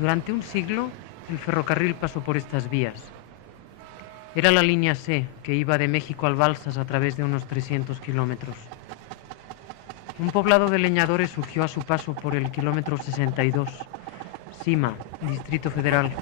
Durante un siglo, el ferrocarril pasó por estas vías. Era la línea C, que iba de México al Balsas a través de unos 300 kilómetros. Un poblado de leñadores surgió a su paso por el kilómetro 62, Sima, Distrito Federal.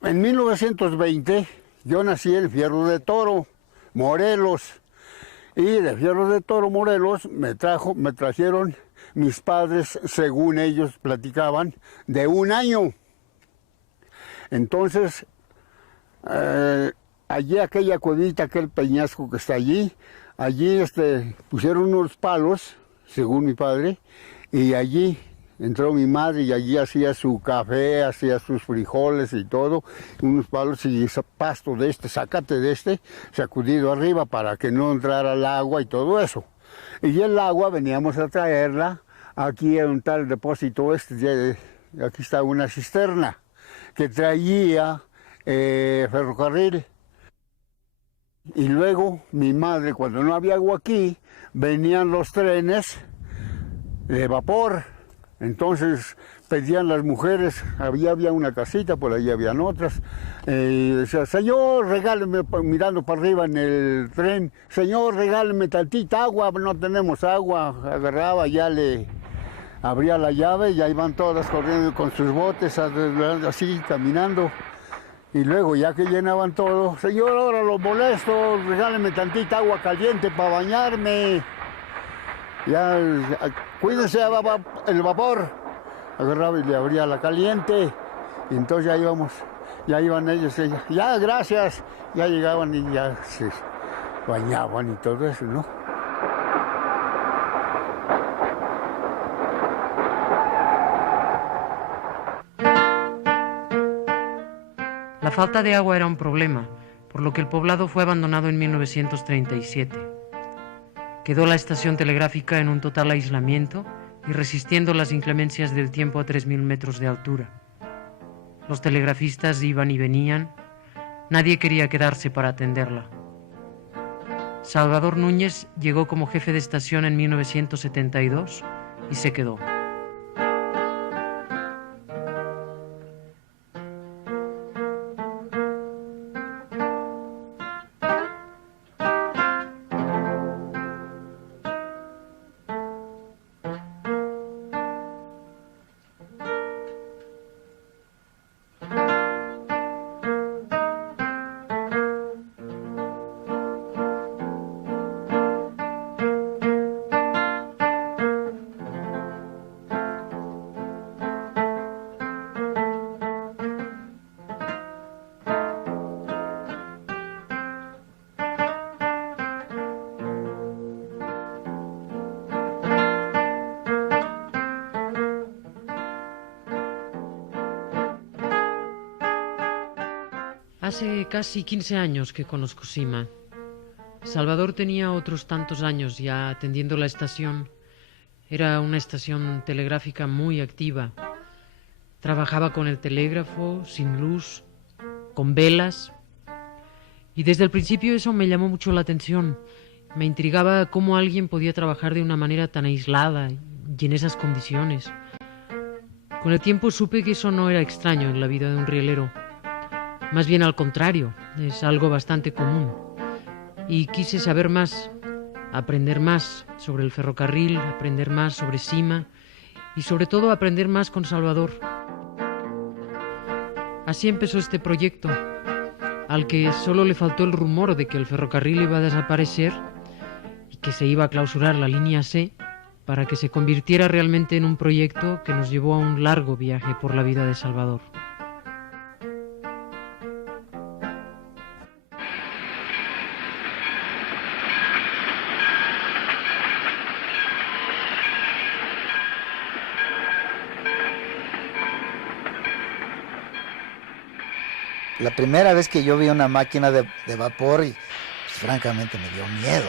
En 1920 yo nací en Fierro de Toro, Morelos, y de Fierro de Toro, Morelos, me trajeron mis padres, según ellos platicaban, de 1 año. Entonces, allí aquella cuevita, aquel peñasco que está allí pusieron unos palos, según mi padre, y allí entró mi madre y allí hacía su café, hacía sus frijoles y todo, unos palos y ese pasto de zacate de sacudido arriba para que no entrara el agua y todo eso. Y el agua veníamos a traerla aquí en un tal depósito aquí está una cisterna que traía ferrocarril. Y luego mi madre, cuando no había agua aquí, venían los trenes de vapor. Entonces pedían las mujeres, había una casita, por ahí habían otras, decía, señor, regáleme, mirando para arriba en el tren, señor, regáleme tantita agua, no tenemos agua. Agarraba, ya le abría la llave y ahí van todas corriendo con sus botes, así caminando. Y luego ya que llenaban todo, señor, ahora lo molesto, regáleme tantita agua caliente para bañarme. Ya, cuídense el vapor. Agarraba y le abría la caliente. Y entonces ya iban ellos, ya, gracias. Ya llegaban y ya se bañaban y todo eso, ¿no? La falta de agua era un problema, por lo que el poblado fue abandonado en 1937. Quedó la estación telegráfica en un total aislamiento y resistiendo las inclemencias del tiempo a 3.000 metros de altura. Los telegrafistas iban y venían, nadie quería quedarse para atenderla. Salvador Núñez llegó como jefe de estación en 1972 y se quedó. Hace casi 15 años que conozco Sima. Salvador tenía otros tantos años ya atendiendo la estación. Era una estación telegráfica muy activa. Trabajaba con el telégrafo, sin luz, con velas. Y desde el principio eso me llamó mucho la atención. Me intrigaba cómo alguien podía trabajar de una manera tan aislada y en esas condiciones. Con el tiempo supe que eso no era extraño en la vida de un rielero. Más bien al contrario, es algo bastante común. Y quise saber más, aprender más sobre el ferrocarril, aprender más sobre Sima y sobre todo aprender más con Salvador. Así empezó este proyecto, al que solo le faltó el rumor de que el ferrocarril iba a desaparecer y que se iba a clausurar la línea C para que se convirtiera realmente en un proyecto que nos llevó a un largo viaje por la vida de Salvador. La primera vez que yo vi una máquina de vapor, y pues, francamente me dio miedo.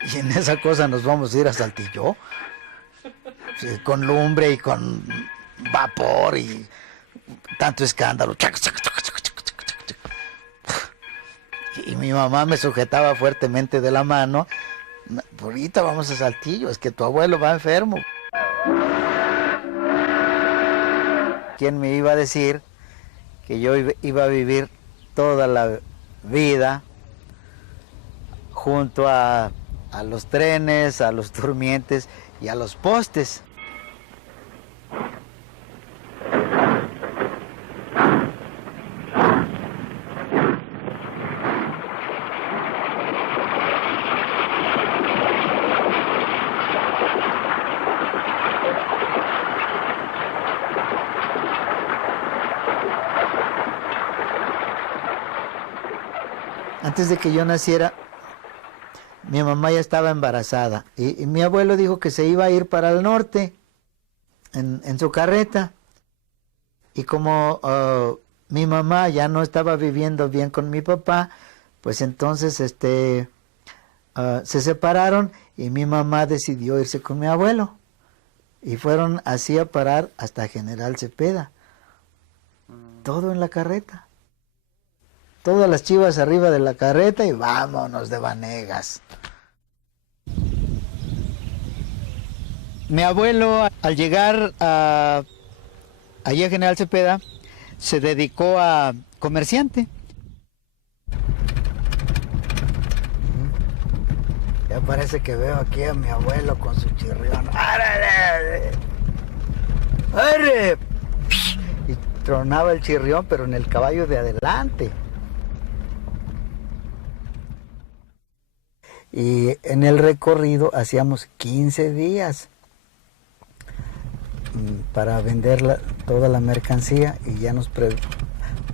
Y en esa cosa nos vamos a ir a Saltillo. Sí, con lumbre y con vapor y tanto escándalo. Y mi mamá me sujetaba fuertemente de la mano. Ahorita vamos a Saltillo, es que tu abuelo va enfermo. ¿Quién me iba a decir que yo iba a vivir toda la vida junto a los trenes, a los durmientes y a los postes? Antes de que yo naciera, mi mamá ya estaba embarazada y mi abuelo dijo que se iba a ir para el norte en su carreta. Y como mi mamá ya no estaba viviendo bien con mi papá, pues entonces se separaron y mi mamá decidió irse con mi abuelo. Y fueron así a parar hasta General Cepeda. Todo en la carreta. Todas las chivas arriba de la carreta y vámonos de Vanegas. Mi abuelo, al llegar allí a General Cepeda, se dedicó a comerciante. Ya parece que veo aquí a mi abuelo con su chirrión. ¡Árale! ¡Arre! Y tronaba el chirrión, pero en el caballo de adelante. Y en el recorrido hacíamos 15 días para vender toda la mercancía y ya nos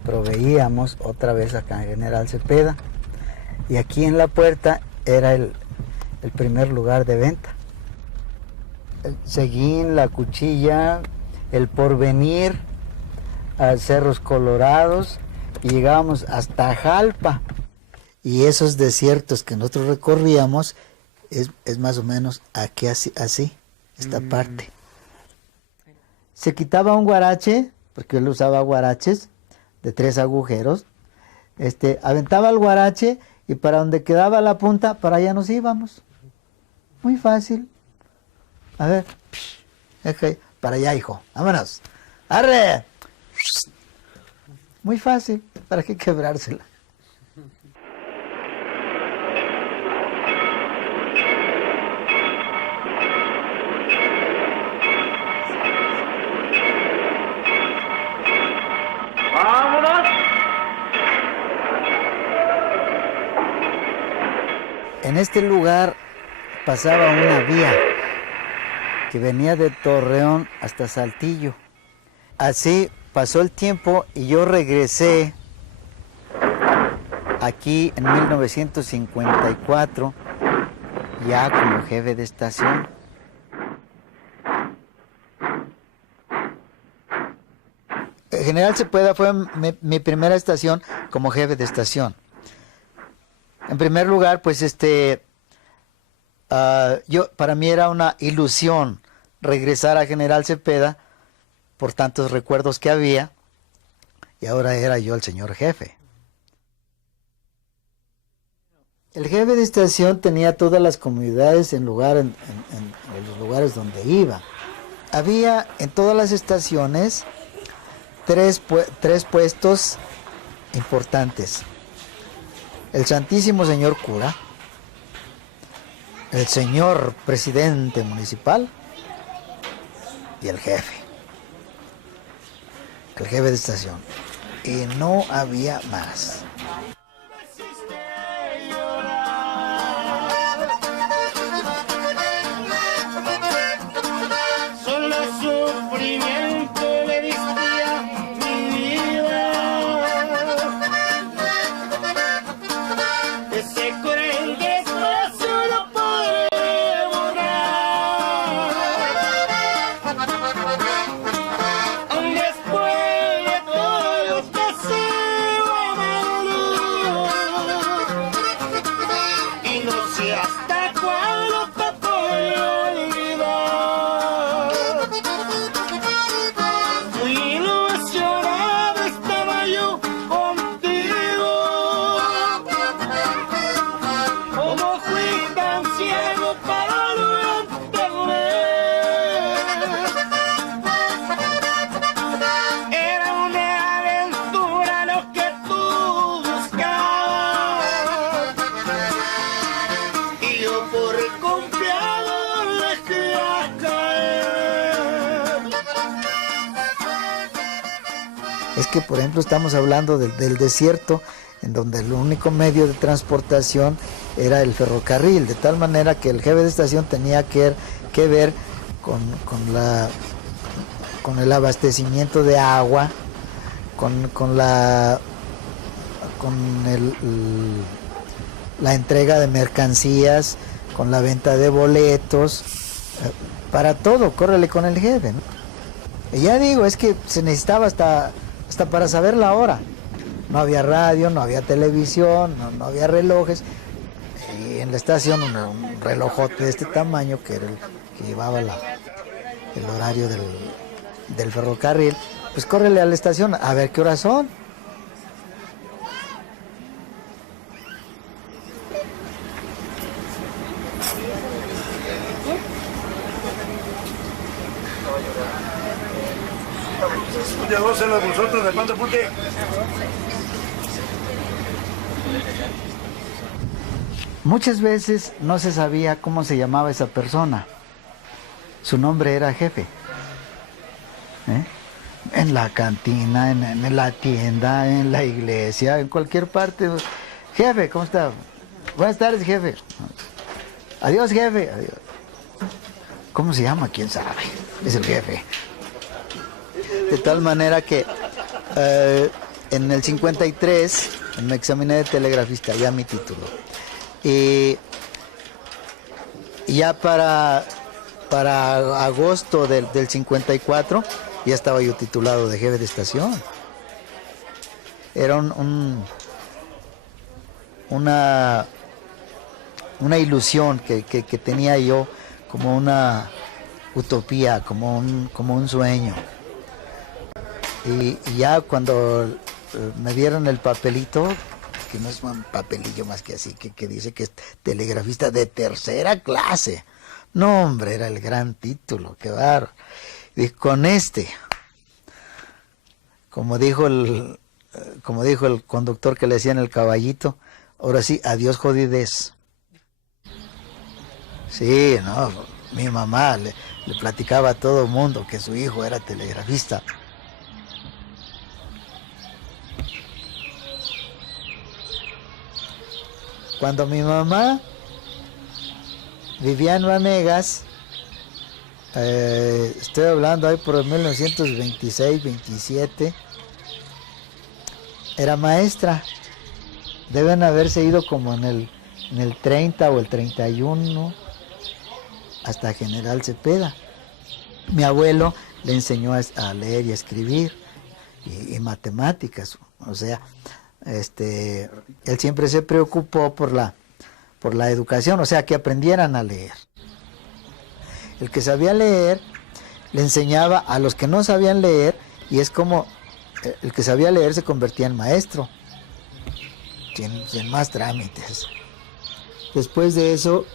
proveíamos otra vez acá en General Cepeda. Y aquí en la puerta era el primer lugar de venta. El Seguín, La Cuchilla, El Porvenir, a Cerros Colorados y llegábamos hasta Jalpa. Y esos desiertos que nosotros recorríamos es más o menos aquí así esta parte. Se quitaba un guarache, porque él usaba guaraches de 3 agujeros, aventaba el guarache y para donde quedaba la punta, para allá nos íbamos. Muy fácil. A ver, okay, para allá, hijo, vámonos. ¡Arre! Muy fácil, ¿para qué quebrársela? En este lugar pasaba una vía que venía de Torreón hasta Saltillo. Así pasó el tiempo y yo regresé aquí en 1954 ya como jefe de estación. General Cepeda fue mi primera estación como jefe de estación. En primer lugar, pues para mí era una ilusión regresar a General Cepeda por tantos recuerdos que había, y ahora era yo el señor jefe. El jefe de estación tenía todas las comunidades en los lugares donde iba. Había en todas las estaciones tres puestos importantes: el Santísimo Señor Cura, el señor presidente municipal y el jefe de estación. Y no había más. Es que, por ejemplo, estamos hablando del desierto, en donde el único medio de transportación era el ferrocarril, de tal manera que el jefe de estación tenía que ver con el abastecimiento de agua, con la entrega de mercancías, con la venta de boletos, para todo, córrele con el jefe, ¿no? Y ya digo, es que se necesitaba hasta para saber la hora. No había radio, no había televisión, no había relojes. Y en la estación un relojote de este tamaño, que era el que llevaba el horario del ferrocarril, pues córrele a la estación a ver qué horas son. Muchas veces no se sabía cómo se llamaba esa persona. Su nombre era jefe. En la cantina, en la tienda, en la iglesia, en cualquier parte. Jefe, ¿cómo está? Buenas tardes, jefe. Adiós, jefe. Adiós. ¿Cómo se llama? ¿Quién sabe? Es el jefe. De tal manera que en el 53 me examiné de telegrafista, ya mi título. Y ya para agosto del 54 ya estaba yo titulado de jefe de estación. Era una ilusión que tenía yo, como una utopía, como un sueño. Y ya cuando me dieron el papelito, que no es un papelillo más que así, que dice que es telegrafista de tercera clase. No, hombre, era el gran título, qué bárbaro. Y con como dijo el conductor que le decía en el caballito, ahora sí, adiós jodidez. Sí, no, mi mamá le platicaba a todo el mundo que su hijo era telegrafista. Cuando mi mamá vivía en Vanegas, estoy hablando ahí por el 1926, 27, era maestra. Deben haberse ido como en el 30 o el 31 hasta General Cepeda. Mi abuelo le enseñó a leer y a escribir y matemáticas, o sea, él siempre se preocupó por la educación, o sea, que aprendieran a leer. El que sabía leer le enseñaba a los que no sabían leer, y es como el que sabía leer se convertía en maestro, sin más trámites. Después de eso,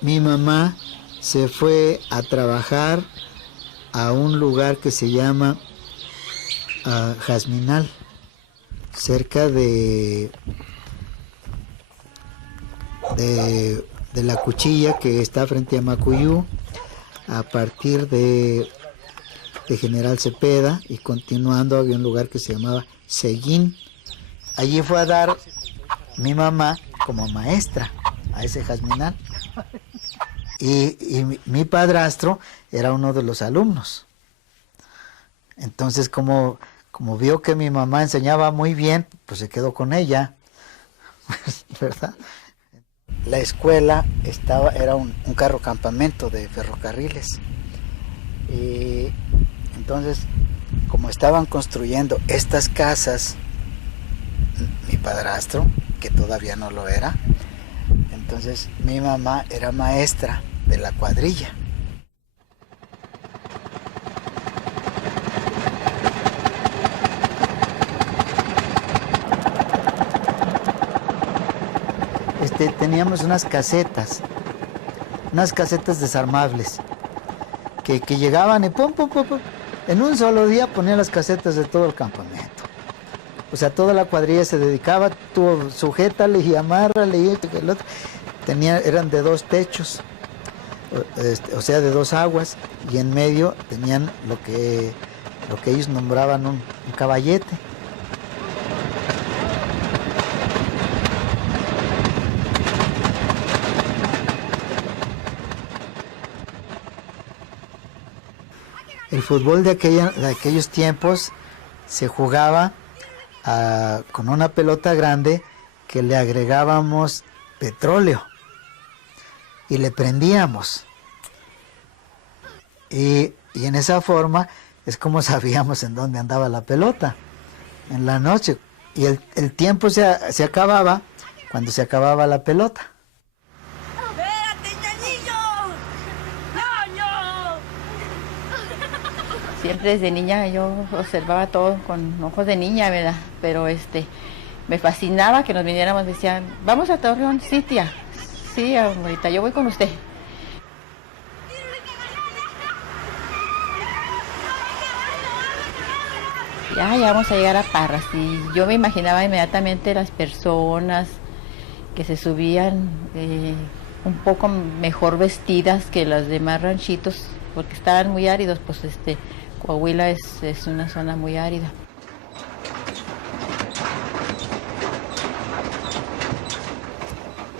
mi mamá se fue a trabajar a un lugar que se llama Jazminal, cerca de la Cuchilla, que está frente a Macuyú, a partir de General Cepeda, y continuando había un lugar que se llamaba Seguín. Allí fue a dar mi mamá como maestra a ese Jazminal, y mi padrastro era uno de los alumnos. Entonces, como vio que mi mamá enseñaba muy bien, pues se quedó con ella, ¿verdad? La escuela era un carro campamento de ferrocarriles. Y entonces, como estaban construyendo estas casas, mi padrastro, que todavía no lo era, entonces mi mamá era maestra de la cuadrilla. Teníamos unas casetas desarmables que llegaban y pum, en un solo día ponían las casetas de todo el campamento. O sea, toda la cuadrilla se dedicaba, tú sujétale y amárrale y esto y el otro. Eran de 2 techos, o sea, de 2 aguas, y en medio tenían lo que lo que ellos nombraban un caballete. El fútbol de aquellos tiempos se jugaba con una pelota grande que le agregábamos petróleo y le prendíamos. Y en esa forma es como sabíamos en dónde andaba la pelota, en la noche. Y el tiempo se acababa cuando se acababa la pelota. Siempre desde niña yo observaba todo con ojos de niña, ¿verdad? Pero me fascinaba que nos viniéramos, decían, vamos a Torreón, sí, tía, sí, ahorita yo voy con usted. Ya vamos a llegar a Parras y yo me imaginaba inmediatamente las personas que se subían un poco mejor vestidas que las demás ranchitos, porque estaban muy áridos, pues Coahuila es una zona muy árida.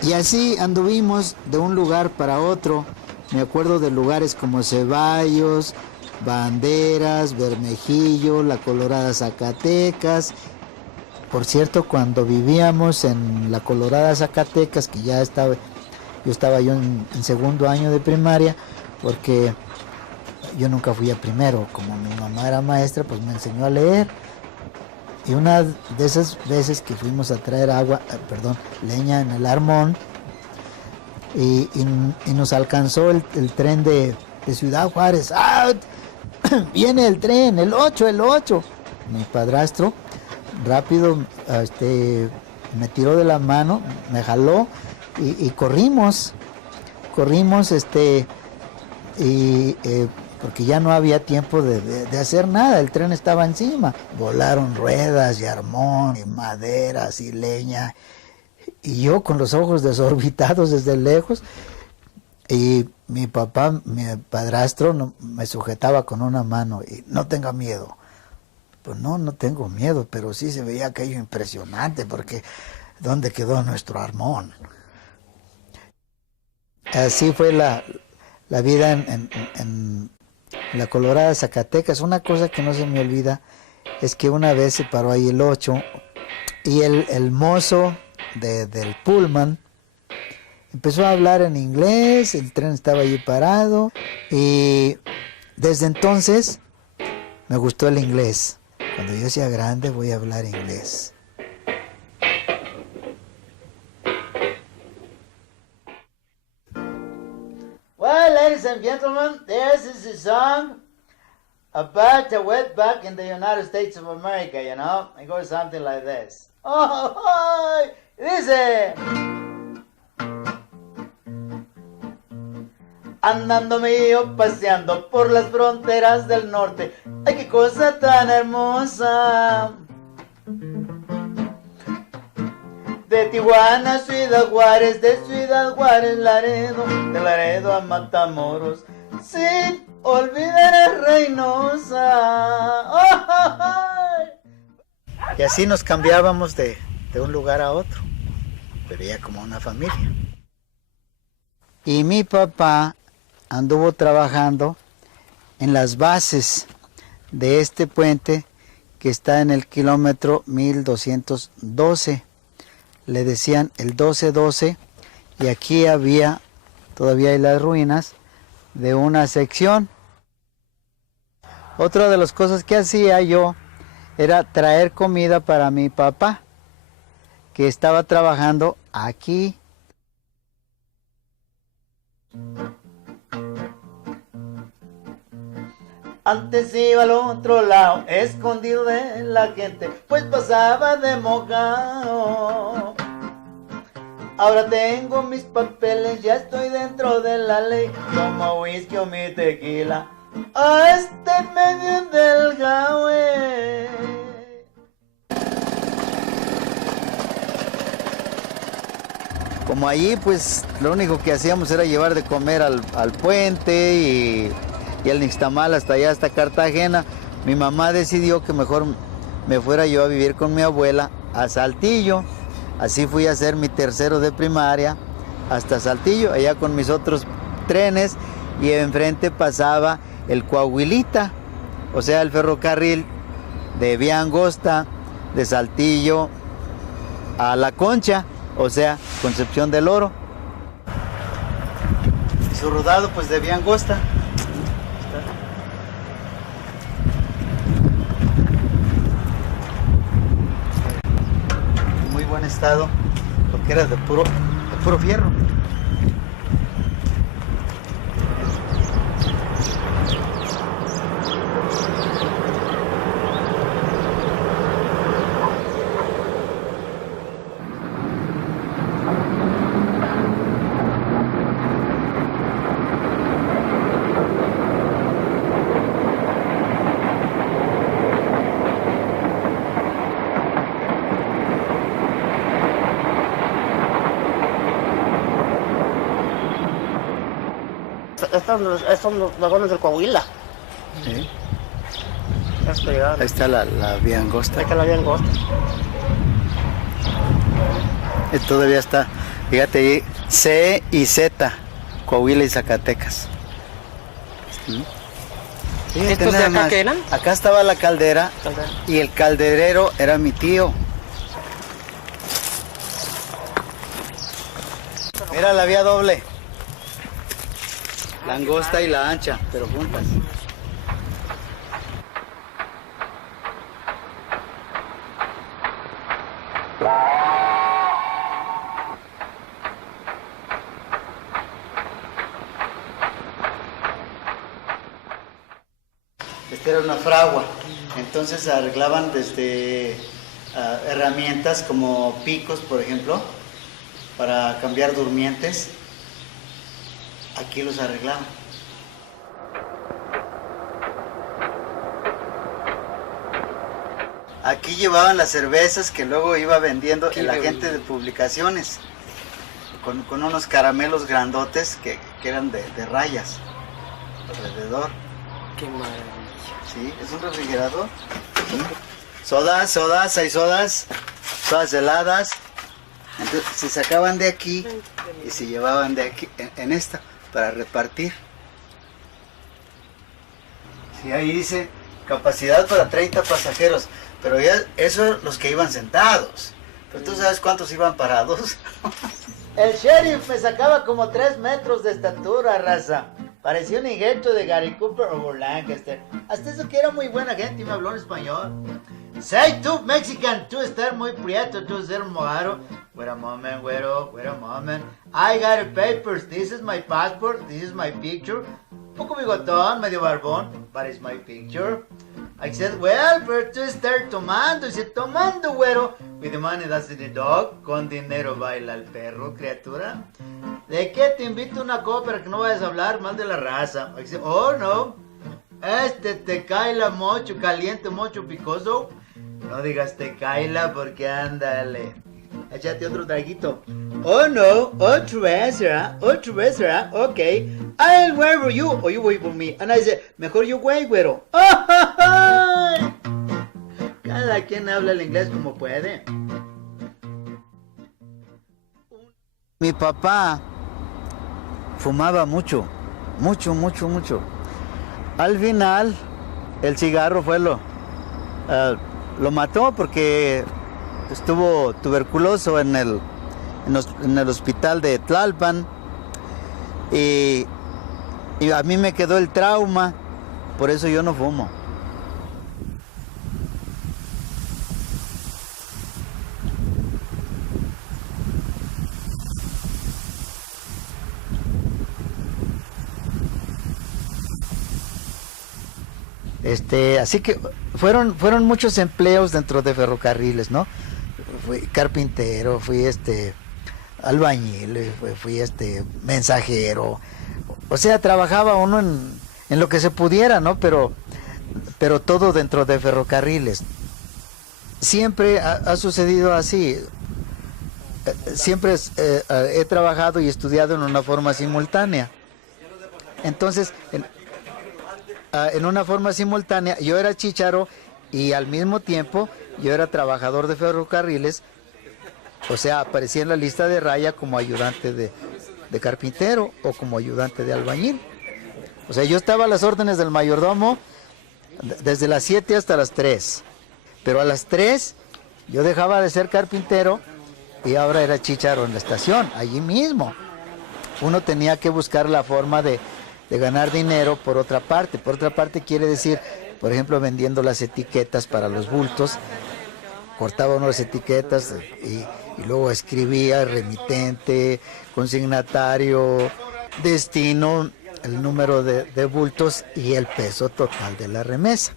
Y así anduvimos de un lugar para otro. Me acuerdo de lugares como Ceballos, Banderas, Bermejillo, La Colorada, Zacatecas. Por cierto, cuando vivíamos en La Colorada, Zacatecas, que yo estaba en segundo año de primaria, porque yo nunca fui a primero. Como mi mamá era maestra, pues me enseñó a leer. Y una de esas veces que fuimos a traer leña en el Armón, y nos alcanzó el tren de Ciudad Juárez. ¡Ah! Viene el tren, el 8. Mi padrastro rápido me tiró de la mano, me jaló y corrimos, porque ya no había tiempo de hacer nada, el tren estaba encima. Volaron ruedas y armón y maderas y leña, y yo con los ojos desorbitados desde lejos, y mi padrastro me sujetaba con una mano y no tenga miedo. Pues no tengo miedo, pero sí se veía aquello impresionante, porque ¿dónde quedó nuestro armón? Así fue la vida en La Colorada, Zacatecas. Una cosa que no se me olvida es que una vez se paró ahí el 8 y el mozo del Pullman empezó a hablar en inglés, el tren estaba allí parado, y desde entonces me gustó el inglés. Cuando yo sea grande voy a hablar inglés. Well, ladies and gentlemen, this is a song about a wetback in the United States of America, you know. It goes something like this. Oh, dice... Andando mío, paseando por las fronteras del norte. ¡Ay, qué cosa tan hermosa! De Tijuana a Ciudad Juárez, de Ciudad Juárez, Laredo, de Laredo a Matamoros, sin olvidar a Reynosa. ¡Oh! Y así nos cambiábamos de un lugar a otro, pero ya como una familia. Y mi papá anduvo trabajando en las bases de este puente que está en el kilómetro 1212. Le decían el 1212, y aquí todavía hay las ruinas de una sección. Otra de las cosas que hacía yo era traer comida para mi papá, que estaba trabajando aquí. Antes iba al otro lado, escondido de la gente, pues pasaba de mojado. Ahora tengo mis papeles, ya estoy dentro de la ley, como whisky o mi tequila, en medio del Gaue. Como allí, pues lo único que hacíamos era llevar de comer al puente y el Nixtamal hasta allá, hasta Cartagena, mi mamá decidió que mejor me fuera yo a vivir con mi abuela a Saltillo. Así fui a hacer mi tercero de primaria hasta Saltillo, allá con mis otros trenes, y enfrente pasaba el Coahuilita, o sea, el ferrocarril de vía angosta de Saltillo a La Concha, o sea, Concepción del Oro. Su rodado pues de vía angosta. En muy buen estado, porque era de puro fierro. Estos son los vagones del Coahuila. Sí. Ahí está la vía angosta. Ahí está la vía angosta. Todavía está, fíjate ahí, C y Z, Coahuila y Zacatecas. Fíjate, ¿Estos de nada acá más. qué eran? Acá estaba la caldera y el calderero era mi tío. Mira la vía doble. La angosta y la ancha, pero juntas. Esta era una fragua, entonces arreglaban desde herramientas como picos, por ejemplo, para cambiar durmientes. Aquí los arreglaban. Aquí llevaban las cervezas que luego iba vendiendo el agente de publicaciones, con unos caramelos grandotes que eran de rayas alrededor. Qué maravilla. Sí, es un refrigerador. Sodas, hay sodas heladas. Entonces se sacaban de aquí y se llevaban de aquí en esta para repartir. Sí, ahí dice capacidad para 30 pasajeros, pero ya eso los que iban sentados. Pero tú sabes cuántos iban parados. El sheriff me sacaba como 3 metros de estatura, raza. Parecía un higueto de Gary Cooper o Lancaster. Hasta eso que era muy buena gente y me habló en español. Say tú, Mexican, tú estar muy prieto, tú ser mojaro. Wait a moment, güero, wait a moment. I got the papers, this is my passport, this is my picture. Poco bigotón, medio barbón, but it's my picture. I said, well, pero tú estar tomando. Dice, tomando, güero. With the money that's in the dog. Con dinero baila el perro, criatura. ¿De qué te invito a una copa para que no vayas a hablar mal de la raza? I said, oh, no. Te caila mucho, caliente, mucho picoso. No digas te caila porque ándale. Échate otro traguito. Oh, no. Otra vez, ¿será? Ok. I'll wait for you, or you wait for me. And I said, mejor you wait, güero. ¡Oh! Cada quien habla el inglés como puede. Mi papá fumaba mucho. Al final, el cigarro fue lo mató porque estuvo tuberculoso en el hospital de Tlalpan y a mí me quedó el trauma, por eso yo no fumo. Así que fueron muchos empleos dentro de ferrocarriles, ¿no? Fui carpintero, fui albañil, fui mensajero. O sea, trabajaba uno en lo que se pudiera, ¿no? Pero todo dentro de ferrocarriles. Siempre ha sucedido así. Siempre he trabajado y estudiado en una forma simultánea. Entonces, en una forma simultánea. Yo era chícharo y al mismo tiempo yo era trabajador de ferrocarriles, o sea, aparecía en la lista de raya como ayudante de carpintero o como ayudante de albañil. O sea, yo estaba a las órdenes del mayordomo desde las 7 hasta las 3, pero a las 3 yo dejaba de ser carpintero y ahora era chícharo en la estación, allí mismo. Uno tenía que buscar la forma de ganar dinero por otra parte. Por otra parte quiere decir, por ejemplo, vendiendo las etiquetas para los bultos. Cortaba uno las etiquetas y luego escribía remitente, consignatario, destino, el número de bultos y el peso total de la remesa.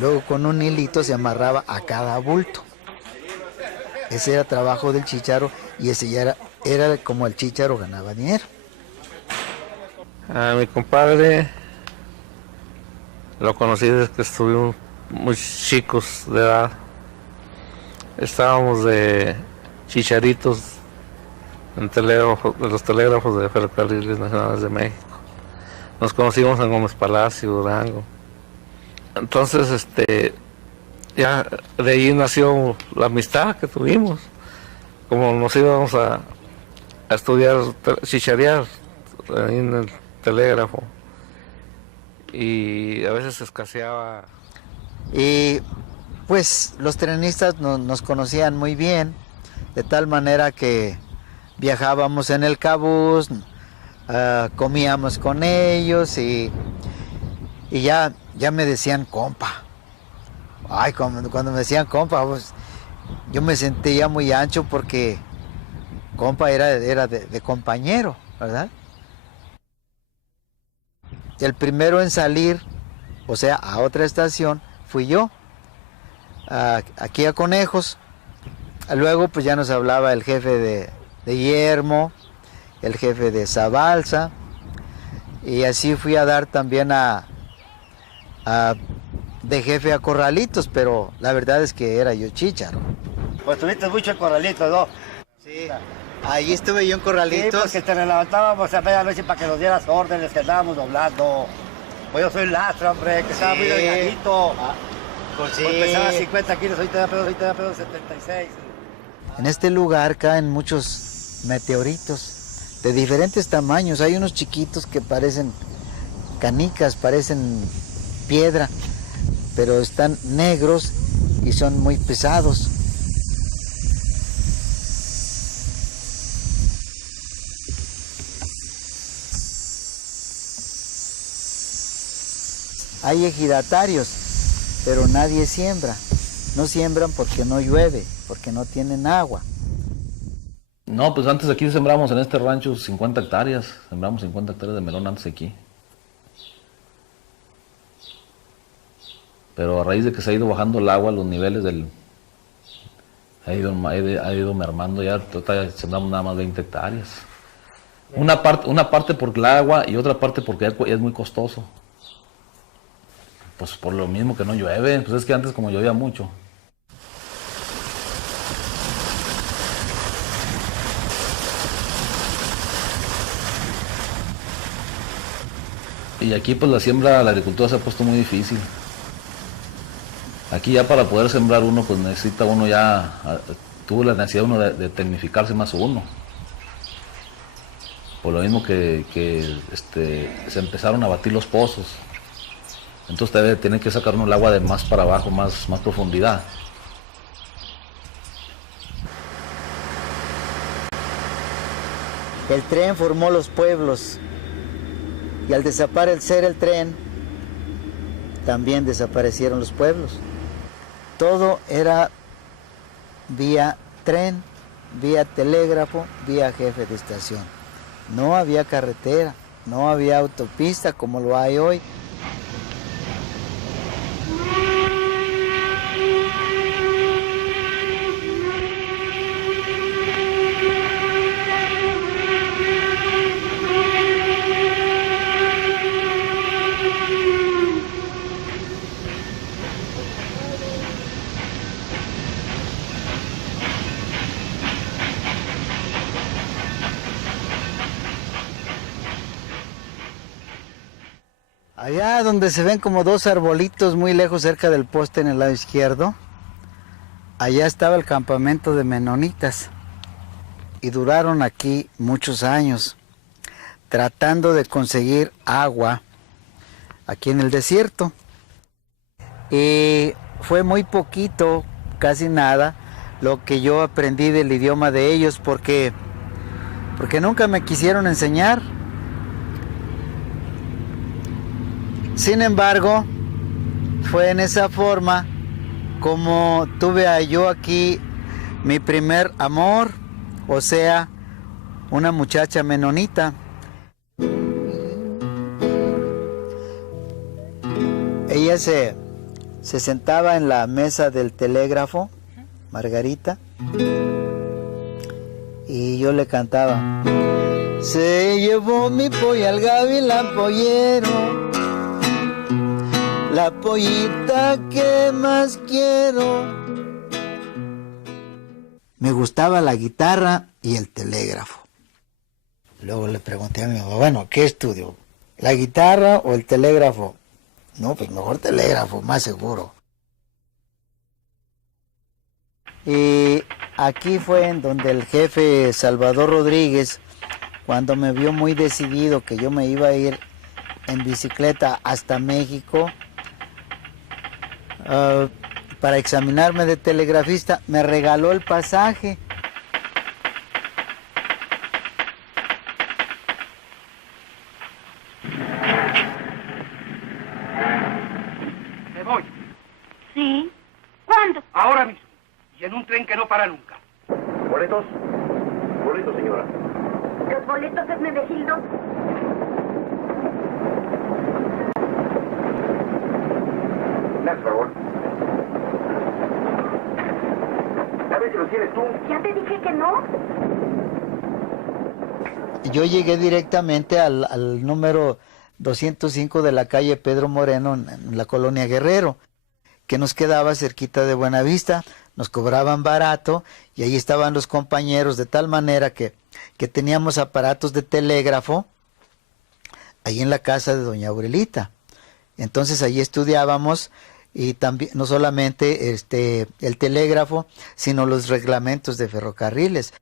Luego con un hilito se amarraba a cada bulto. Ese era trabajo del chícharo y ese ya era como el chícharo ganaba dinero. A mi compadre lo conocí desde que estuvimos muy chicos de edad. Estábamos de chicharitos en los telégrafos de Ferrocarriles Nacionales de México. Nos conocimos en Gómez Palacio, Durango. Entonces, ya de ahí nació la amistad que tuvimos. Como nos íbamos a estudiar, chicharear ahí en el telégrafo. Y a veces escaseaba. Y pues los trenistas nos conocían muy bien, de tal manera que viajábamos en el cabús, comíamos con ellos y ya me decían compa. Ay, cuando me decían compa, pues, yo me sentía muy ancho porque compa era de compañero, ¿verdad? El primero en salir, o sea, a otra estación, fui yo, aquí a Conejos. Luego pues ya nos hablaba el jefe de Yermo, el jefe de Zabalza, y así fui a dar también de jefe a Corralitos, pero la verdad es que era yo chícharo. Pues tuviste mucho en Corralitos, ¿no? Sí, ahí estuve yo en Corralitos. Sí, porque te levantábamos a medianoche para que nos dieras órdenes, que andábamos doblando. Pues yo soy lastra, hombre, que estaba muy delgadito. Pues sí. Pues pesaba 50 kilos, ahorita da pedo 76. En este lugar caen muchos meteoritos de diferentes tamaños. Hay unos chiquitos que parecen canicas, parecen piedra, pero están negros y son muy pesados. Hay ejidatarios, pero nadie siembra. No siembran porque no llueve, porque no tienen agua. No, pues antes aquí sembramos en este rancho 50 hectáreas. Sembramos 50 hectáreas de melón antes aquí. Pero a raíz de que se ha ido bajando el agua, los niveles ha ido mermando, ya sembramos nada más 20 hectáreas. Una parte por el agua y otra parte porque es muy costoso. Pues por lo mismo que no llueve, pues es que antes como llovía mucho. Y aquí pues la agricultura se ha puesto muy difícil. Aquí ya para poder sembrar uno, pues necesita uno tuvo la necesidad uno de tecnificarse más uno. Por lo mismo que se empezaron a batir los pozos. Entonces tiene que sacar uno el agua de más para abajo, más profundidad. El tren formó los pueblos y al desaparecer el tren, también desaparecieron los pueblos. Todo era vía tren, vía telégrafo, vía jefe de estación. No había carretera, no había autopista como lo hay hoy. Allá donde se ven como dos arbolitos muy lejos cerca del poste en el lado izquierdo, allá estaba el campamento de menonitas y duraron aquí muchos años tratando de conseguir agua aquí en el desierto. Y fue muy poquito, casi nada, lo que yo aprendí del idioma de ellos porque nunca me quisieron enseñar. Sin embargo, fue en esa forma como tuve yo aquí mi primer amor, o sea, una muchacha menonita. Ella se sentaba en la mesa del telégrafo, Margarita, y yo le cantaba: se llevó mi polla al gavilán pollero, la pollita que más quiero. Me gustaba la guitarra y el telégrafo. Luego le pregunté a mi mamá, bueno, ¿qué estudio? ¿La guitarra o el telégrafo? No, pues mejor telégrafo, más seguro. Y aquí fue en donde el jefe Salvador Rodríguez, cuando me vio muy decidido que yo me iba a ir en bicicleta hasta México, para examinarme de telegrafista, me regaló el pasaje. ¿Me voy? Sí. ¿Cuándo? Ahora mismo. Y en un tren que no para nunca. ¿Boletos? Boletos, señora. ¿Los boletos, Hermenegildo? Por favor. A ver si los tienes tú. Ya te dije que no. Yo llegué directamente al número 205 de la calle Pedro Moreno, en la colonia Guerrero, que nos quedaba cerquita de Buenavista. Nos cobraban barato y ahí estaban los compañeros, de tal manera que teníamos aparatos de telégrafo ahí en la casa de doña Aurelita. Entonces allí estudiábamos, y también no solamente el telégrafo, sino los reglamentos de ferrocarriles.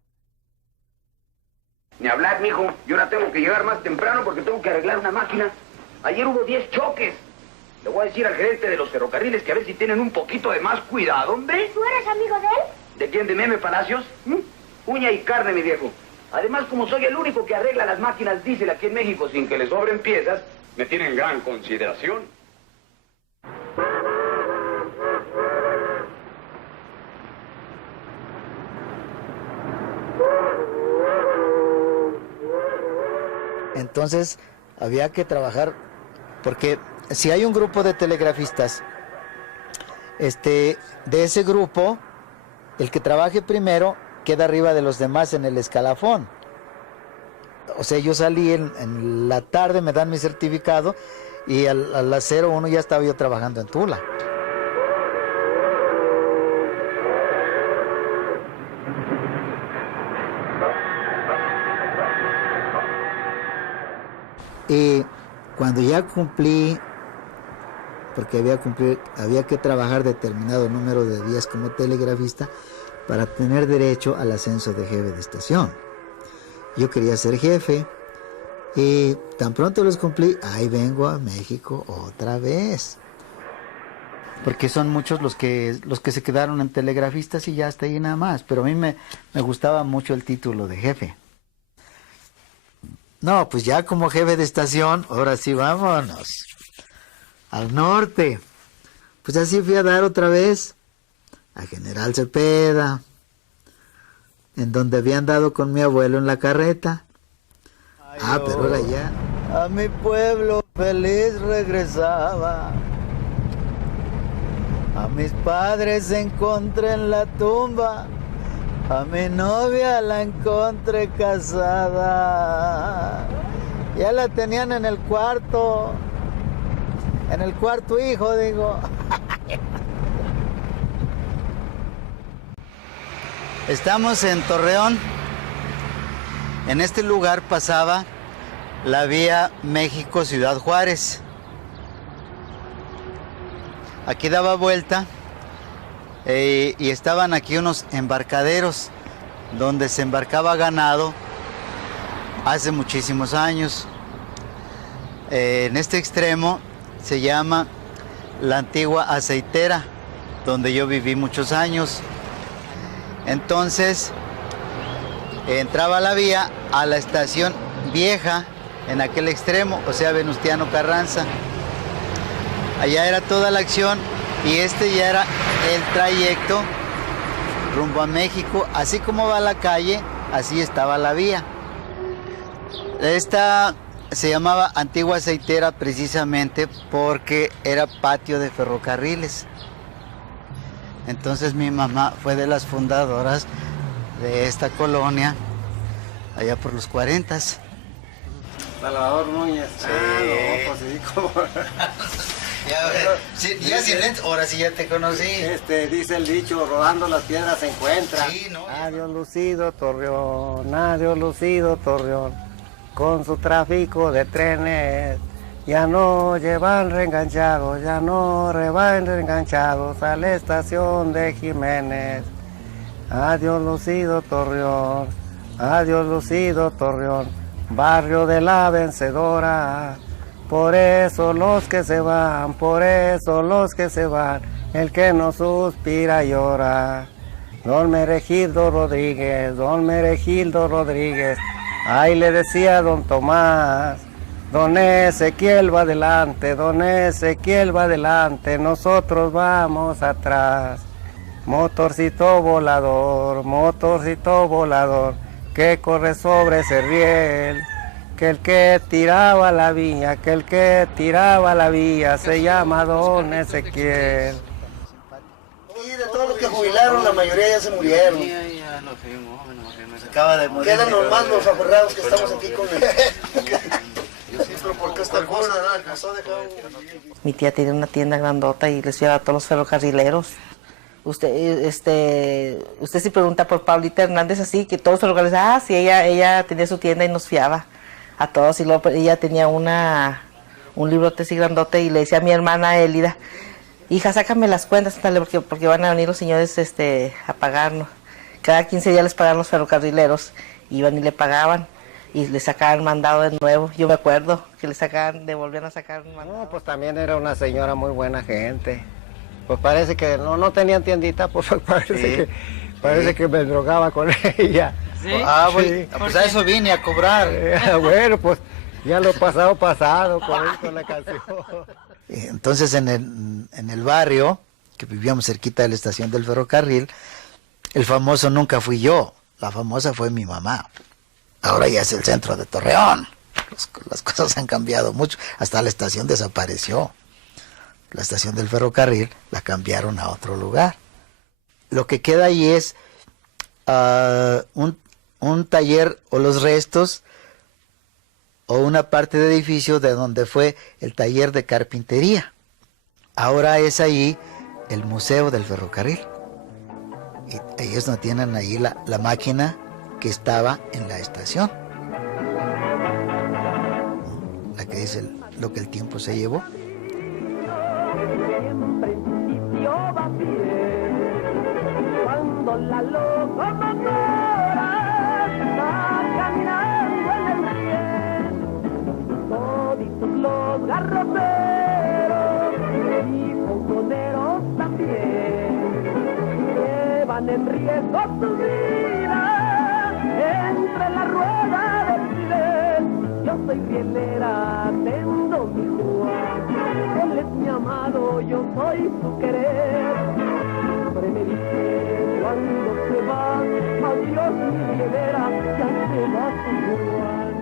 Ni hablar, mijo. Yo ahora tengo que llegar más temprano porque tengo que arreglar una máquina. Ayer hubo 10 choques. Le voy a decir al gerente de los ferrocarriles que a ver si tienen un poquito de más cuidado, hombre. ¿Tú eres amigo de él? ¿De quién? ¿De Meme Palacios? Uña y carne, mi viejo. Además, como soy el único que arregla las máquinas diésel aquí en México sin que les sobren piezas, me tienen gran consideración. Entonces había que trabajar, porque si hay un grupo de telegrafistas, de ese grupo, el que trabaje primero queda arriba de los demás en el escalafón. O sea, yo salí en la tarde, me dan mi certificado, y a las 01 ya estaba yo trabajando en Tula. Y cuando ya cumplí, porque había que trabajar determinado número de días como telegrafista para tener derecho al ascenso de jefe de estación. Yo quería ser jefe y tan pronto los cumplí, ahí vengo a México otra vez. Porque son muchos los que se quedaron en telegrafistas y ya hasta ahí nada más. Pero a mí me gustaba mucho el título de jefe. No, pues ya como jefe de estación, ahora sí vámonos al norte. Pues así fui a dar otra vez a General Cepeda, en donde habían dado con mi abuelo en la carreta. Pero ahora ya a mi pueblo feliz regresaba. A mis padres encontré en la tumba. A mi novia la encontré casada. Ya la tenían en el cuarto hijo, digo. Estamos en Torreón. En este lugar pasaba la vía México-Ciudad Juárez. aquí daba vuelta y estaban aquí unos embarcaderos donde se embarcaba ganado hace muchísimos años. En este extremo se llama la antigua aceitera, donde yo viví muchos años. Entonces entraba la vía a la estación vieja en aquel extremo, o sea, Venustiano Carranza. Allá era toda la acción y este ya era el trayecto rumbo a México. Así como va la calle, así estaba la vía. Esta se llamaba Antigua Aceitera precisamente porque era patio de ferrocarriles. Entonces mi mamá fue de las fundadoras de esta colonia allá por los 40s. Salvador Núñez. Sí. No, pues sí, como... Ya sin lentes, ahora sí ya te conocí. Dice el dicho, rodando las piedras se encuentra. Sí, ¿no? Adiós lucido Torreón, con su tráfico de trenes. Ya no llevan reenganchados, ya no van reenganchados a la estación de Jiménez. Adiós lucido Torreón, barrio de la vencedora. Por eso los que se van, el que no suspira llora. Don Meregildo Rodríguez, ahí le decía don Tomás, don Ezequiel va adelante, nosotros vamos atrás. Motorcito volador, que corre sobre ese riel, que el que tiraba la vía, se llama don Ezequiel. Y de todos los que jubilaron, la mayoría ya se murieron. Se acaba de morir. Quedan nomás los aferrados que estamos aquí con él. Pero porque esta cosa nos ha dejado... Mi tía tiene una tienda grandota y les lleva a todos los ferrocarrileros. Usted si pregunta por Paulita Hernández, así que todos los ferrocarrileros, sí, ella tenía su tienda y nos fiaba a todos. Y luego ella tenía un librote así grandote y le decía a mi hermana Elida, hija, sácame las cuentas, porque van a venir los señores a pagarnos. Cada 15 días les pagaban los ferrocarrileros, iban y le pagaban y le sacaban mandado de nuevo. Yo me acuerdo que volvían a sacar un mandado. No, pues también era una señora muy buena gente. Pues parece que no tenían tiendita, pues parece que me drogaba con ella. ¿Sí? Pues a eso vine a cobrar. Bueno, pues ya lo pasado con la canción. Entonces en el barrio, que vivíamos cerquita de la estación del ferrocarril, el famoso nunca fui yo, la famosa fue mi mamá. Ahora ya es el centro de Torreón. Las cosas han cambiado mucho, hasta la estación desapareció. La estación del ferrocarril la cambiaron a otro lugar. Lo que queda ahí es un taller o los restos o una parte de edificio de donde fue el taller de carpintería. Ahora es ahí el museo del ferrocarril. Y ellos no tienen ahí la máquina que estaba en la estación. La que dice lo que el tiempo se llevó. Cuando la locomotora está caminando en el riel, toditos los garroteros y fongoneros también llevan en riesgo su vida entre la rueda del tren. Yo soy rielera, atendo mi Juan, él es mi amado, yo soy su querer. Siempre me dice cuando se va, adiós mi rielera, ya se va su Juan.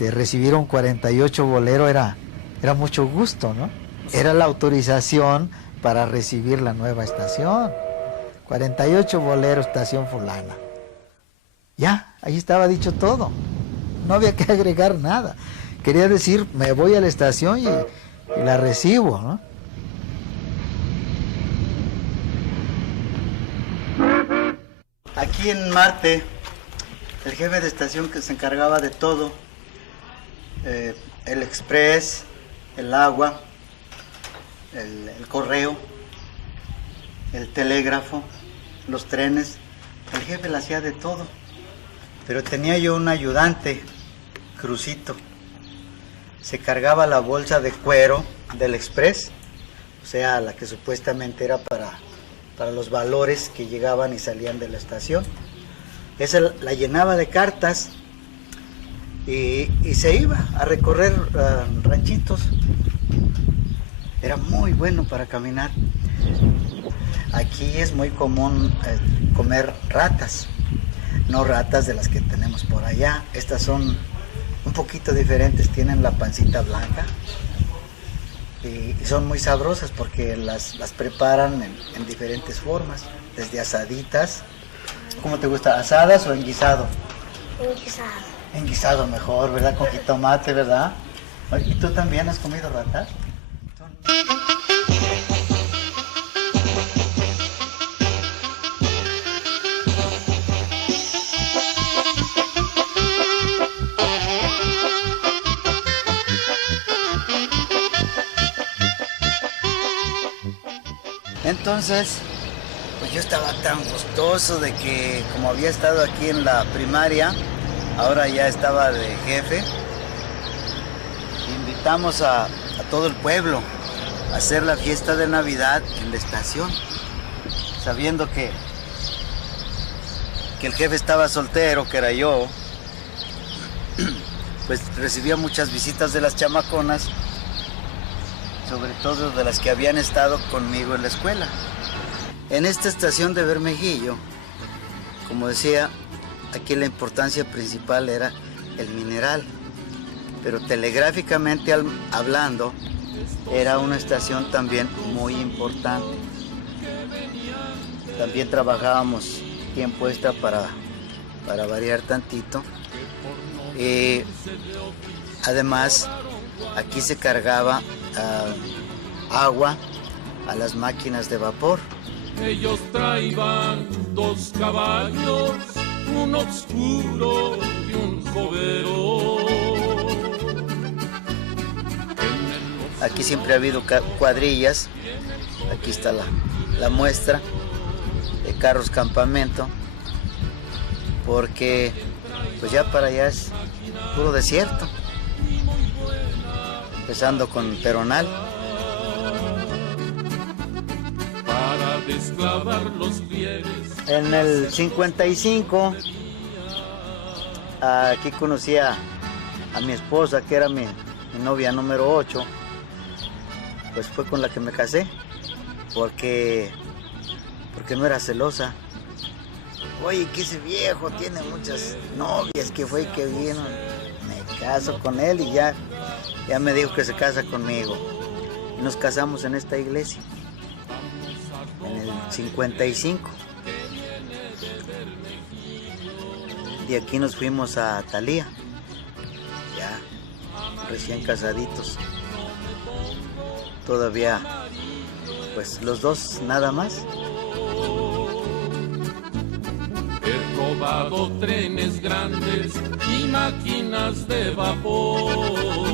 Recibieron 48 boleros, era mucho gusto, ¿no? Era la autorización para recibir la nueva estación. 48 boleros, estación fulana. Ya, ahí estaba dicho todo. No había que agregar nada. Quería decir, me voy a la estación y la recibo, ¿no? Aquí en Marte, el jefe de estación que se encargaba de todo, el express, el agua, el correo, el telégrafo, los trenes, el jefe le hacía de todo. Pero tenía yo un ayudante, Crucito. Se cargaba la bolsa de cuero del express, o sea, la que supuestamente era para los valores que llegaban y salían de la estación. Esa la llenaba de cartas y se iba a recorrer ranchitos. Era muy bueno para caminar. Aquí es muy común comer ratas, no ratas de las que tenemos por allá. Estas son un poquito diferentes, tienen la pancita blanca y son muy sabrosas porque las preparan en diferentes formas, desde asaditas. ¿Cómo te gusta? ¿Asadas o en guisado? En guisado. En guisado mejor, ¿verdad? Con jitomate, ¿verdad? ¿Y tú también has comido ratas? Entonces, pues yo estaba tan gustoso de que, como había estado aquí en la primaria, ahora ya estaba de jefe. Invitamos a todo el pueblo a hacer la fiesta de Navidad en la estación, sabiendo que el jefe estaba soltero, que era yo. Pues recibía muchas visitas de las chamaconas, sobre todo de las que habían estado conmigo en la escuela. En esta estación de Bermejillo, como decía, aquí la importancia principal era el mineral, pero telegráficamente hablando, era una estación también muy importante. También trabajábamos tiempo extra para variar tantito. Además, aquí se cargaba agua a las máquinas de vapor. Ellos traían 2 caballos, un oscuro y un jovero. Aquí siempre ha habido cuadrillas. Aquí está la muestra de carros campamento, porque pues ya para allá es puro desierto, empezando con Peronal. Para desclavar los pliegues. En el 55, aquí conocí a mi esposa, que era mi novia número 8. Pues fue con la que me casé, porque no era celosa. Oye, que ese viejo tiene muchas novias, que fue y que vino. Me caso con él y ya me dijo que se casa conmigo. Y nos casamos en esta iglesia, en el 55. De aquí nos fuimos a Talía, ya recién casaditos. Todavía, pues los dos nada más. He robado trenes grandes y máquinas de vapor.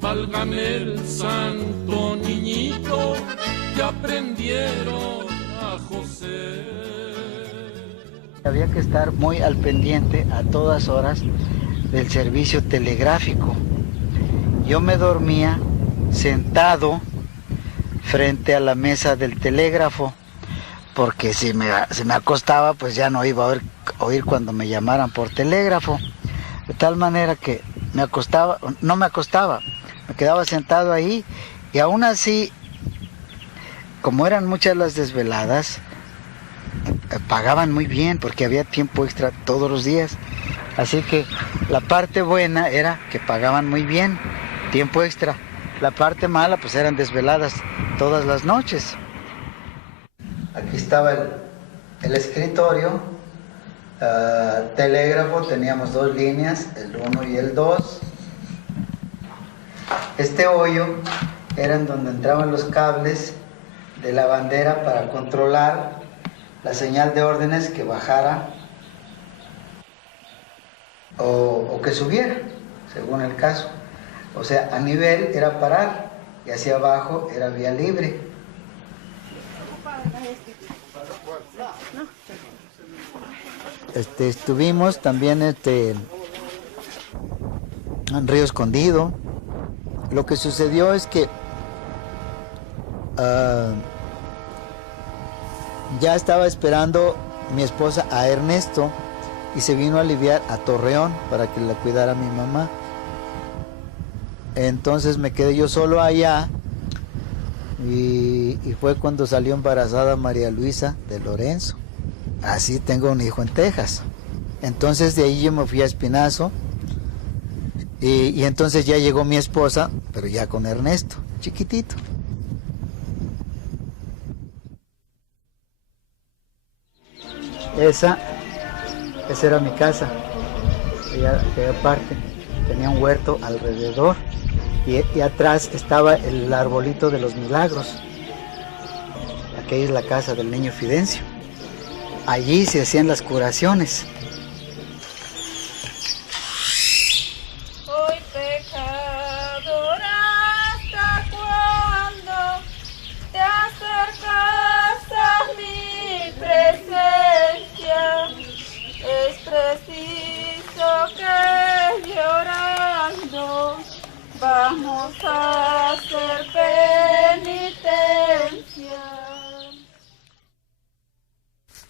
Válgame el santo niñito que aprendieron a José. Había que estar muy al pendiente a todas horas del servicio telegráfico. Yo me dormía sentado frente a la mesa del telégrafo, porque si me acostaba, pues ya no iba a oír cuando me llamaran por telégrafo. De tal manera que no me acostaba, me quedaba sentado ahí, y aún así, como eran muchas las desveladas, pagaban muy bien porque había tiempo extra todos los días. Así que la parte buena era que pagaban muy bien, tiempo extra. La parte mala pues eran desveladas todas las noches. Aquí estaba el escritorio, telégrafo, teníamos 2 líneas, el 1 y el 2. Este hoyo era en donde entraban los cables de la bandera para controlar la señal de órdenes que bajara o que subiera, según el caso. O sea, a nivel era parar y hacia abajo era vía libre. Estuvimos también en Río Escondido. Lo que sucedió es que ya estaba esperando mi esposa a Ernesto y se vino a aliviar a Torreón para que la cuidara mi mamá. Entonces me quedé yo solo allá y fue cuando salió embarazada María Luisa de Lorenzo. Así tengo un hijo en Texas. Entonces de ahí yo me fui a Espinazo y entonces ya llegó mi esposa, pero ya con Ernesto, chiquitito. Esa era mi casa, aquella parte, tenía un huerto alrededor y atrás estaba el arbolito de los milagros. Aquella es la casa del niño Fidencio. Allí se hacían las curaciones. Hoy pecador, ¿hasta cuándo te acercas a mi presencia? Es preciso que llorando vamos a hacer penitencia.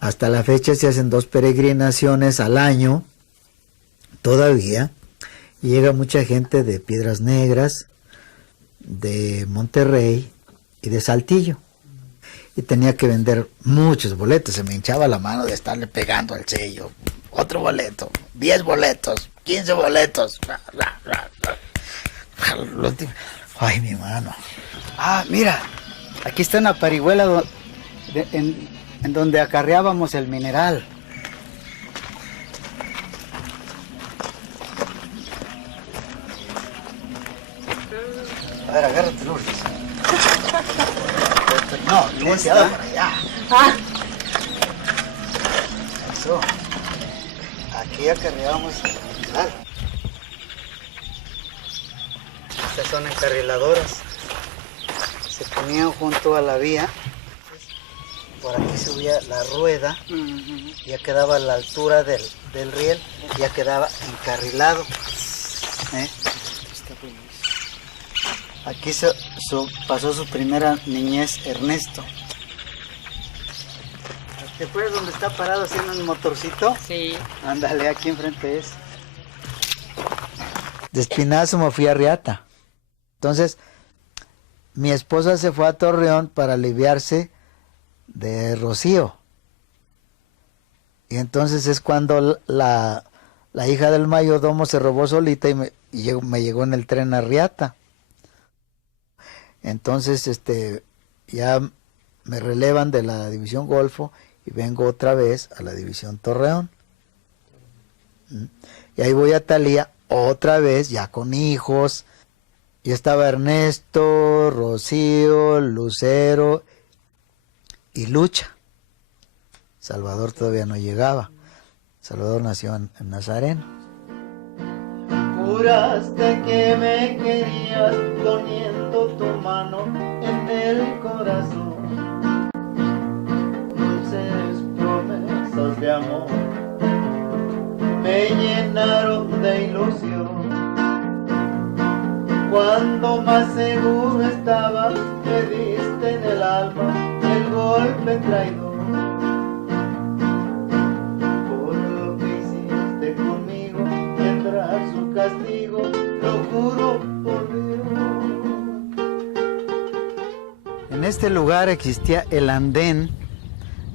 Hasta la fecha se hacen 2 peregrinaciones al año, todavía, y llega mucha gente de Piedras Negras, de Monterrey y de Saltillo. Y tenía que vender muchos boletos, se me hinchaba la mano de estarle pegando al sello. Otro boleto, 10 boletos, 15 boletos. Ay, mi mano. Ah, mira, aquí está una parihuela en donde acarreábamos el mineral. A ver, agárrate, Lourdes. No, licenciado, para allá. Eso. Aquí acarreábamos el mineral. Estas son encarriladoras. Se ponían junto a la vía. Por aquí subía la rueda, ya quedaba a la altura del riel, ya quedaba encarrilado. Aquí pasó su primera niñez Ernesto. ¿Te acuerdas donde está parado haciendo el motorcito? Sí. Ándale, aquí enfrente es. De Espinazo me fui a Riata. Entonces, mi esposa se fue a Torreón para aliviarse de Rocío. Y entonces es cuando la hija del mayordomo se robó solita y me llegó en el tren a Riata. Entonces ya me relevan de la división Golfo y vengo otra vez a la división Torreón. Y ahí voy a Thalía otra vez, ya con hijos. Y estaba Ernesto, Rocío, Lucero y Lucha. Salvador todavía no llegaba. Salvador nació en Nazareno. Juraste que me querías poniendo tu mano en el corazón. Dulces promesas de amor me llenaron de ilusión. Cuando más seguro estaba, me diste en el alma el golpe traidor. Por lo que hiciste conmigo, tendrás su castigo, lo juro por Dios. En este lugar existía el andén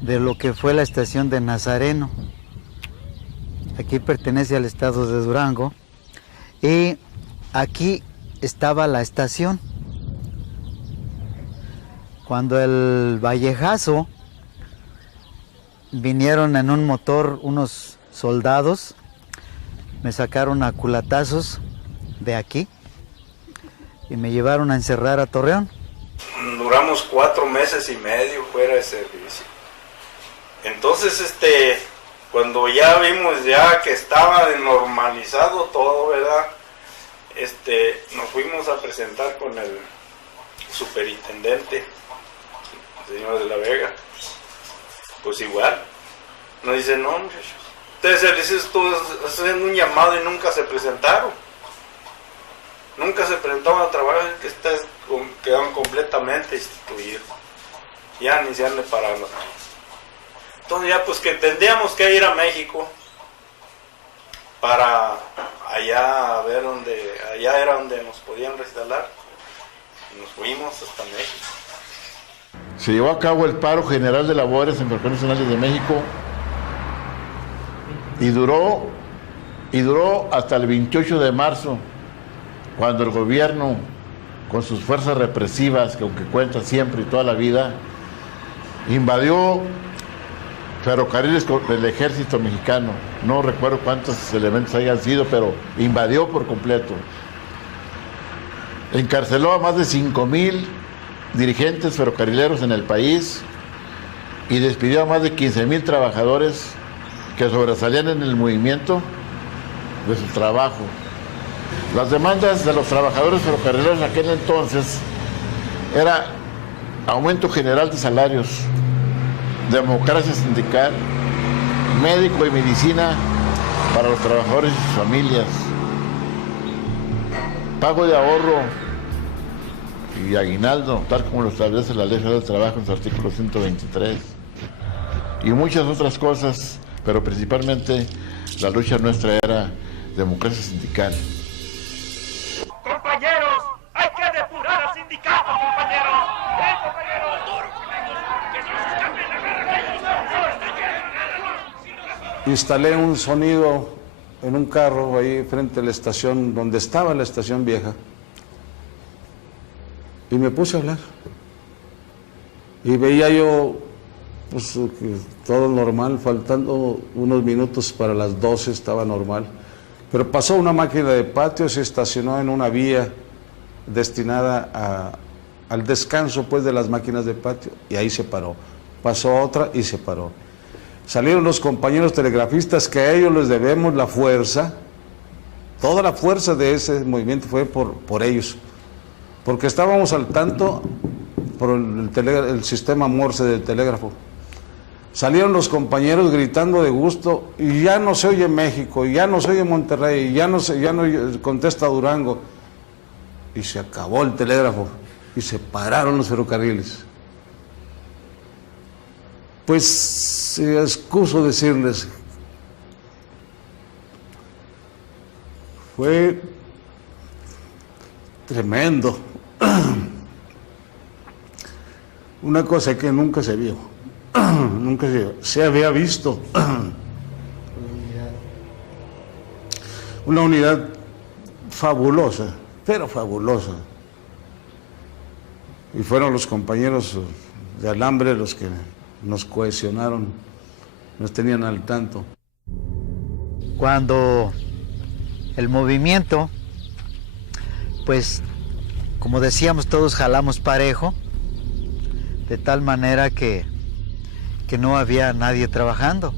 de lo que fue la estación de Nazareno. Aquí pertenece al estado de Durango. Y aquí estaba la estación. Cuando el Vallejazo vinieron en un motor unos soldados, me sacaron a culatazos de aquí y me llevaron a encerrar a Torreón. Duramos 4 meses y medio fuera de servicio. Entonces, cuando ya vimos ya que estaba normalizado todo, ¿verdad? Nos fuimos a presentar con el superintendente, el señor de la Vega. Pues igual, nos dice, no, muchachos, ustedes servicios hacen un llamado y nunca se presentaron. Nunca se presentaban a trabajar, que quedaron completamente instituidos. Ya ni se han parado. Entonces ya pues que tendríamos que ir a México para allá a ver allá era donde nos podían reinstalar. Y nos fuimos hasta México. Se llevó a cabo el paro general de labores en Ferrocarriles Nacionales de México y duró hasta el 28 de marzo, cuando el gobierno, con sus fuerzas represivas, que aunque cuenta siempre y toda la vida, invadió ferrocarriles del ejército mexicano. No recuerdo cuántos elementos hayan sido, pero invadió por completo. Encarceló a más de 5,000 dirigentes ferrocarrileros en el país y despidió a más de 15,000 trabajadores que sobresalían en el movimiento de su trabajo. Las demandas de los trabajadores ferrocarrileros en aquel entonces era aumento general de salarios, democracia sindical, médico y medicina para los trabajadores y sus familias, pago de ahorro y aguinaldo, tal como lo establece la Ley Federal del Trabajo en su artículo 123, y muchas otras cosas, pero principalmente la lucha nuestra era democracia sindical. ¡Compañeros! ¡Hay que depurar al sindicato, compañeros! compañeros! ¡Que no se escape la guerra! Instalé un sonido en un carro ahí frente a la estación, donde estaba la estación vieja, y me puse a hablar. Y veía yo, pues, que todo normal, faltando unos minutos para las 12 estaba normal. Pero pasó una máquina de patio, se estacionó en una vía destinada al descanso, pues, de las máquinas de patio, y ahí se paró. Pasó otra y se paró. Salieron los compañeros telegrafistas, que a ellos les debemos la fuerza. Toda la fuerza de ese movimiento fue por ellos, porque estábamos al tanto por el sistema Morse del telégrafo. Salieron los compañeros gritando de gusto, y ya no se oye México, y ya no se oye Monterrey, y ya no contesta Durango. Y se acabó el telégrafo, y se pararon los ferrocarriles. Pues, excuso decirles, fue tremendo. Una cosa que nunca se vio. Nunca se había visto. Una unidad fabulosa, pero fabulosa. Y fueron los compañeros de alambre los que nos cohesionaron, nos tenían al tanto. Cuando el movimiento, pues, como decíamos, todos jalamos parejo, de tal manera que no había nadie trabajando.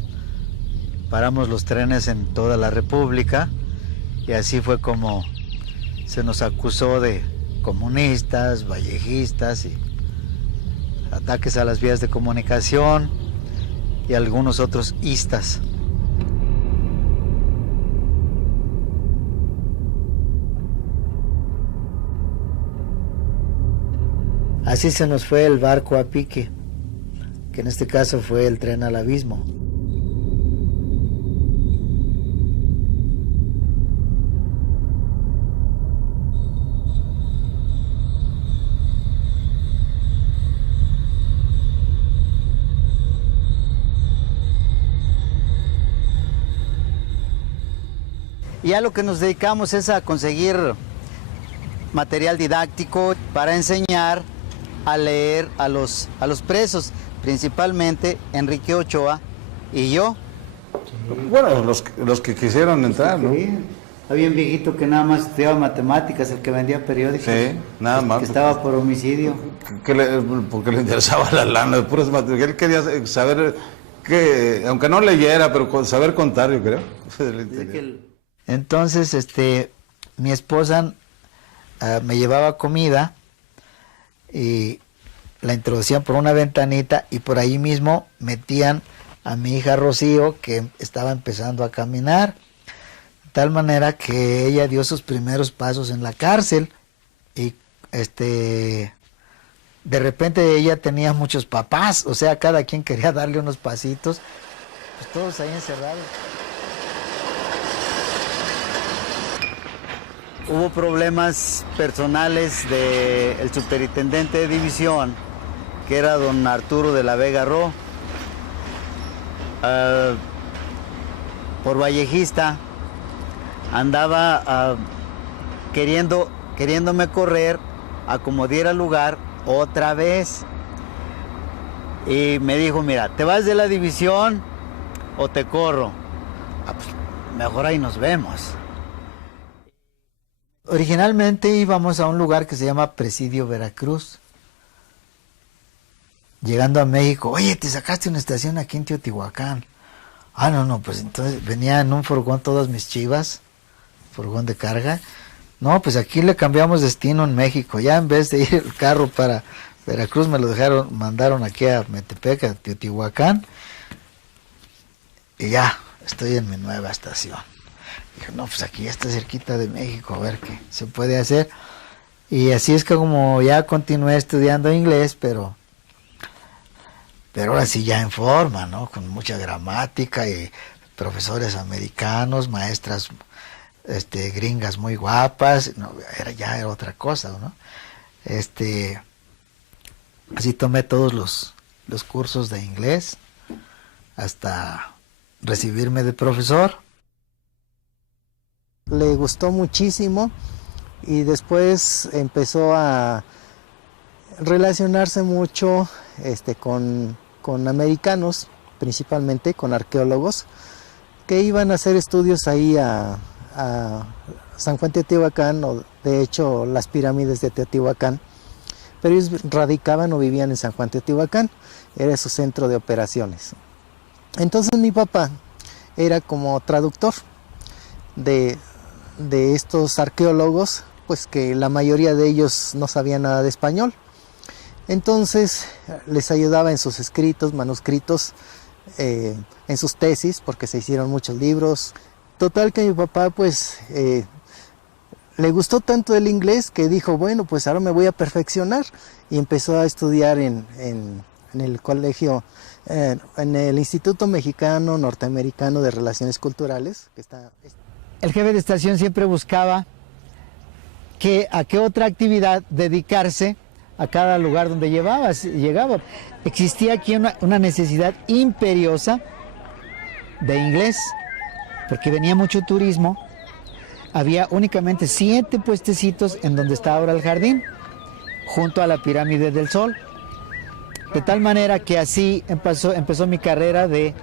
Paramos los trenes en toda la República, y así fue como se nos acusó de comunistas, vallejistas, y ataques a las vías de comunicación y algunos otros istas. Así se nos fue el barco a pique, que en este caso fue el tren al abismo. Y a lo que nos dedicamos es a conseguir material didáctico para enseñar a leer a los presos, principalmente Enrique Ochoa y yo. Bueno, los que quisieron entrar, ¿no? Había un viejito que nada más estudiaba matemáticas, el que vendía periódicos. Sí, nada más. Que estaba por homicidio. Porque le interesaba la lana de puras matemáticas. Él quería saber, aunque no leyera, pero saber contar, yo creo. Entonces, mi esposa me llevaba comida y la introducían por una ventanita y por ahí mismo metían a mi hija Rocío, que estaba empezando a caminar, de tal manera que ella dio sus primeros pasos en la cárcel y de repente ella tenía muchos papás, o sea, cada quien quería darle unos pasitos, pues todos ahí encerrados. Hubo problemas personales del superintendente de división, que era don Arturo de la Vega Ro, por vallejista. Andaba queriéndome correr a como diera lugar otra vez. Y me dijo, mira, ¿te vas de la división o te corro? Pues, mejor ahí nos vemos. Originalmente íbamos a un lugar que se llama Presidio Veracruz. Llegando a México, oye, te sacaste una estación aquí en Teotihuacán. Ah, no, pues entonces venía en un furgón todas mis chivas, furgón de carga. No, pues aquí le cambiamos destino en México. Ya en vez de ir el carro para Veracruz me lo mandaron aquí a Metepec, a Teotihuacán. Y ya, estoy en mi nueva estación. Dije, no, pues aquí ya está cerquita de México, a ver qué se puede hacer. Y así es que como ya continué estudiando inglés, pero ahora sí ya en forma, ¿no? Con mucha gramática y profesores americanos, maestras gringas muy guapas, no, ya era otra cosa, ¿no? Así tomé todos los cursos de inglés hasta recibirme de profesor. Le gustó muchísimo y después empezó a relacionarse mucho con americanos, principalmente con arqueólogos, que iban a hacer estudios ahí a San Juan Teotihuacán, o de hecho las pirámides de Teotihuacán, pero ellos radicaban o vivían en San Juan Teotihuacán, era su centro de operaciones. Entonces mi papá era como traductor de estos arqueólogos, pues que la mayoría de ellos no sabían nada de español. Entonces les ayudaba en sus escritos, manuscritos, en sus tesis, porque se hicieron muchos libros. Total que mi papá pues le gustó tanto el inglés que dijo, bueno, pues ahora me voy a perfeccionar, y empezó a estudiar en el colegio, en el Instituto Mexicano Norteamericano de Relaciones Culturales, que está... El jefe de estación siempre buscaba a qué otra actividad dedicarse a cada lugar donde llegaba. Existía aquí una necesidad imperiosa de inglés, porque venía mucho turismo. Había únicamente 7 puestecitos en donde está ahora el jardín, junto a la Pirámide del Sol. De tal manera que así empezó mi carrera de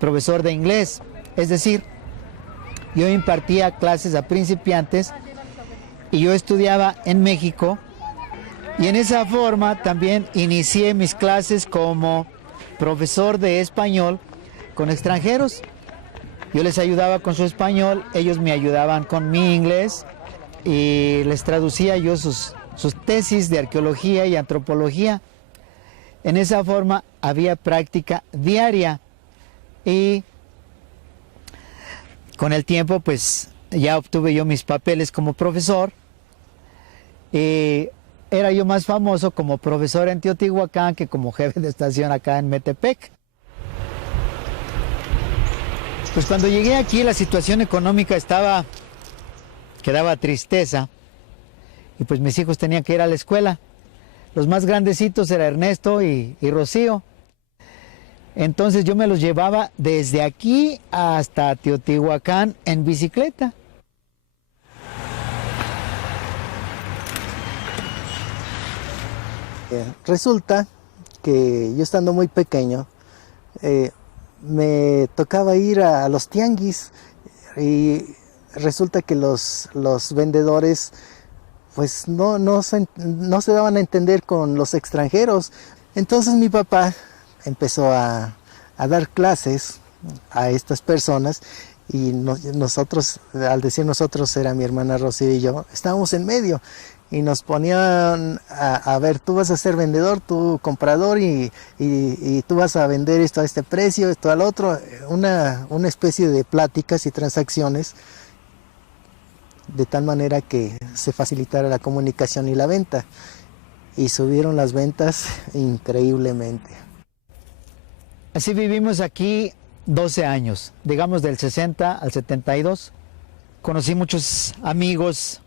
profesor de inglés. Es decir, yo impartía clases a principiantes y yo estudiaba en México, y en esa forma también inicié mis clases como profesor de español con extranjeros. Yo les ayudaba con su español, ellos me ayudaban con mi inglés y les traducía yo sus tesis de arqueología y antropología. En esa forma había práctica diaria y con el tiempo pues ya obtuve yo mis papeles como profesor. Era yo más famoso como profesor en Teotihuacán que como jefe de estación acá en Metepec. Pues cuando llegué aquí la situación económica que daba tristeza, y pues mis hijos tenían que ir a la escuela. Los más grandecitos eran Ernesto y Rocío. Entonces yo me los llevaba desde aquí hasta Teotihuacán en bicicleta. Resulta que yo estando muy pequeño, me tocaba ir a los tianguis, y resulta que los vendedores pues no se daban a entender con los extranjeros. Entonces mi papá empezó a dar clases a estas personas y nosotros, al decir nosotros, era mi hermana Rocío y yo, estábamos en medio y nos ponían a ver, tú vas a ser vendedor, tú comprador y tú vas a vender esto a este precio, esto al otro, una especie de pláticas y transacciones de tal manera que se facilitara la comunicación y la venta, y subieron las ventas increíblemente. Así vivimos aquí 12 años, digamos del 60 al 72. Conocí muchos amigos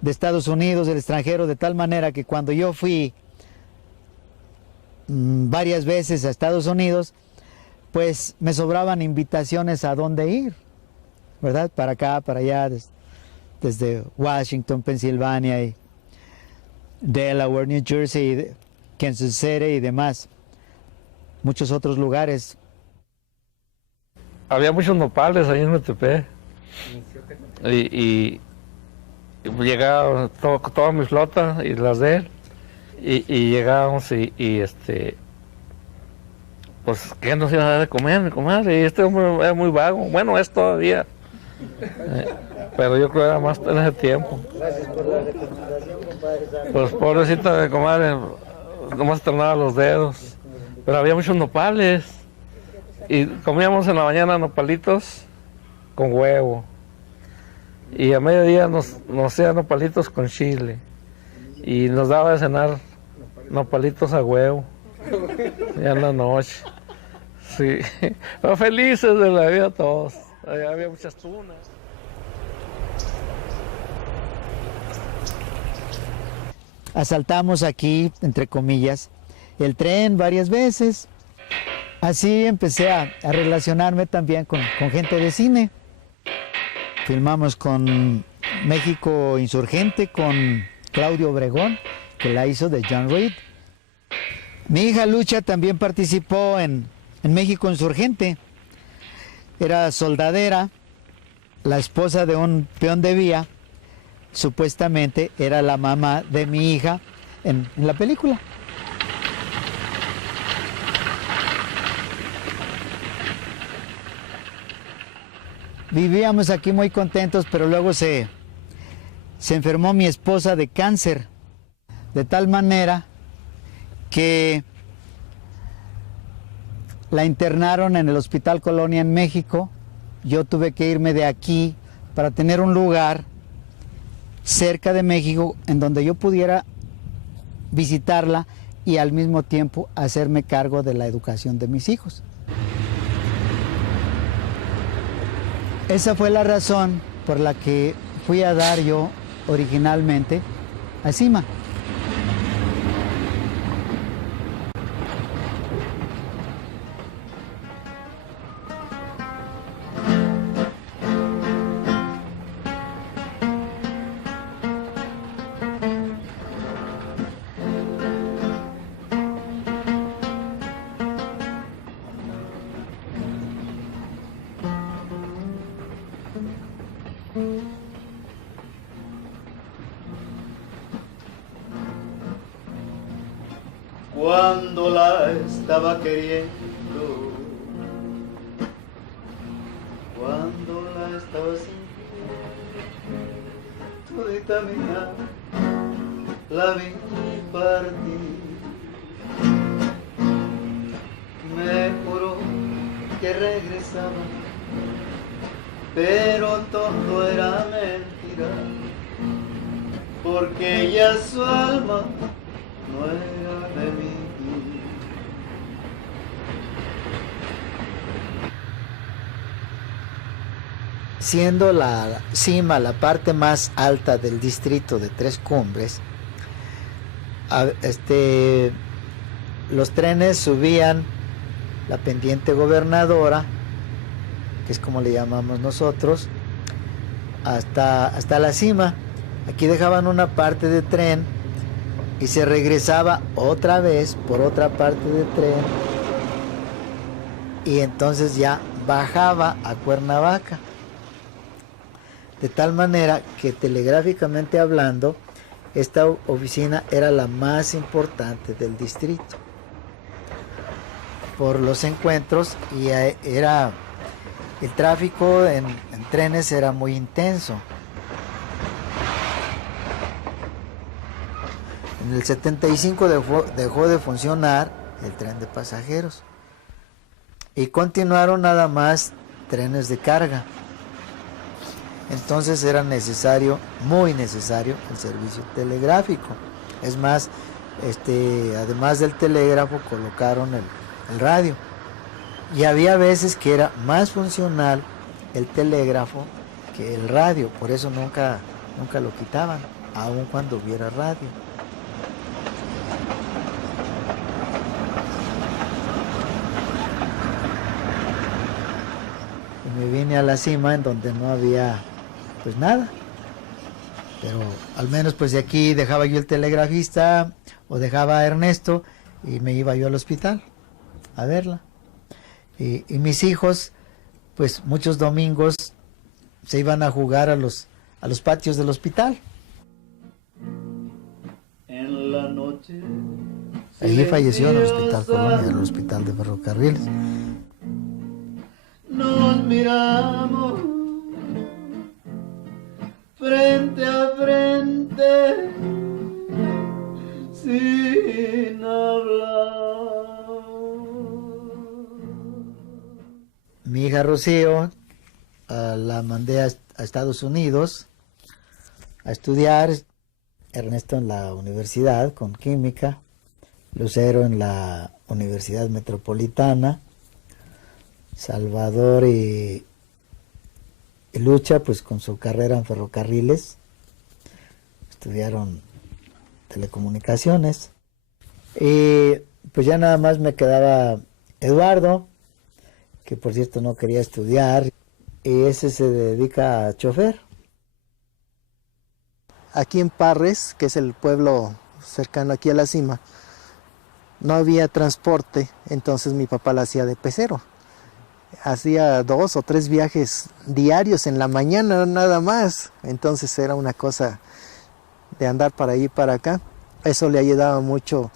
de Estados Unidos, del extranjero, de tal manera que cuando yo fui varias veces a Estados Unidos, pues me sobraban invitaciones a dónde ir, ¿verdad? Para acá, para allá, desde Washington, Pensilvania, y Delaware, New Jersey, Kansas City y demás. Muchos otros lugares. Había muchos nopales ahí en Metepec. Y llegaba toda mi flota y las de él. Y llegábamos pues, ¿qué nos iba a dar de comer, mi comadre? Y este hombre era muy vago. Bueno, es todavía. Pero yo creo que era más en ese tiempo. Gracias por la recomendación, compadre. Pues pobrecita de comadre, nomás tronaba los dedos. Pero había muchos nopales. Y comíamos en la mañana nopalitos con huevo. Y a mediodía nos hacía nopalitos con chile. Y nos daba de cenar nopalitos a huevo. Ya en la noche. Sí. Pero felices de la vida todos. Había muchas tunas. Asaltamos aquí, entre comillas, el tren varias veces. Así empecé a relacionarme también con gente de cine. Filmamos con México Insurgente, con Claudio Obregón, que la hizo de John Reed. Mi hija Lucha también participó en México Insurgente. Era soldadera, la esposa de un peón de vía. Supuestamente era la mamá de mi hija en la película. Vivíamos aquí muy contentos, pero luego se enfermó mi esposa de cáncer, de tal manera que la internaron en el Hospital Colonia en México. Yo tuve que irme de aquí para tener un lugar cerca de México en donde yo pudiera visitarla y al mismo tiempo hacerme cargo de la educación de mis hijos. Esa fue la razón por la que fui a dar yo originalmente a CIMA. Cuando la estaba queriendo, cuando la estaba sintiendo, todita mía la vi partir. Me juró que regresaba, pero todo era mentira, porque ya su alma no era de mí. Siendo la cima la parte más alta del distrito de Tres Cumbres, los trenes subían la pendiente Gobernadora, que es como le llamamos nosotros, hasta la cima. Aquí dejaban una parte de tren y se regresaba otra vez por otra parte de tren y entonces ya bajaba a Cuernavaca. de tal manera que telegráficamente hablando, esta oficina era la más importante del distrito por los encuentros, y el tráfico en trenes era muy intenso. En el 75 dejó de funcionar el tren de pasajeros y continuaron nada más trenes de carga. Entonces era necesario, muy necesario, el servicio telegráfico. Es más, además del telégrafo colocaron el radio. Y había veces que era más funcional el telégrafo que el radio, por eso nunca lo quitaban, aun cuando hubiera radio. Y me vine a la cima en donde no había pues nada, pero al menos pues de aquí dejaba yo el telegrafista o dejaba a Ernesto y me iba yo al hospital a verla. Y mis hijos, pues muchos domingos se iban a jugar a los patios del hospital. En la noche. Allí falleció en el Hospital Colonia, en el Hospital de Ferrocarriles. Nos miramos frente a frente sin hablar. Mi hija Rocío la mandé a Estados Unidos a estudiar, Ernesto en la universidad con química, Lucero en la Universidad Metropolitana, Salvador y Lucha pues con su carrera en ferrocarriles, estudiaron telecomunicaciones, y pues ya nada más me quedaba Eduardo, que por cierto no quería estudiar, y ese se dedica a chofer. Aquí en Parres, que es el pueblo cercano aquí a la cima, no había transporte, entonces mi papá la hacía de pecero. Hacía 2 o 3 viajes diarios en la mañana nada más, entonces era una cosa de andar para allí y para acá. Eso le ayudaba mucho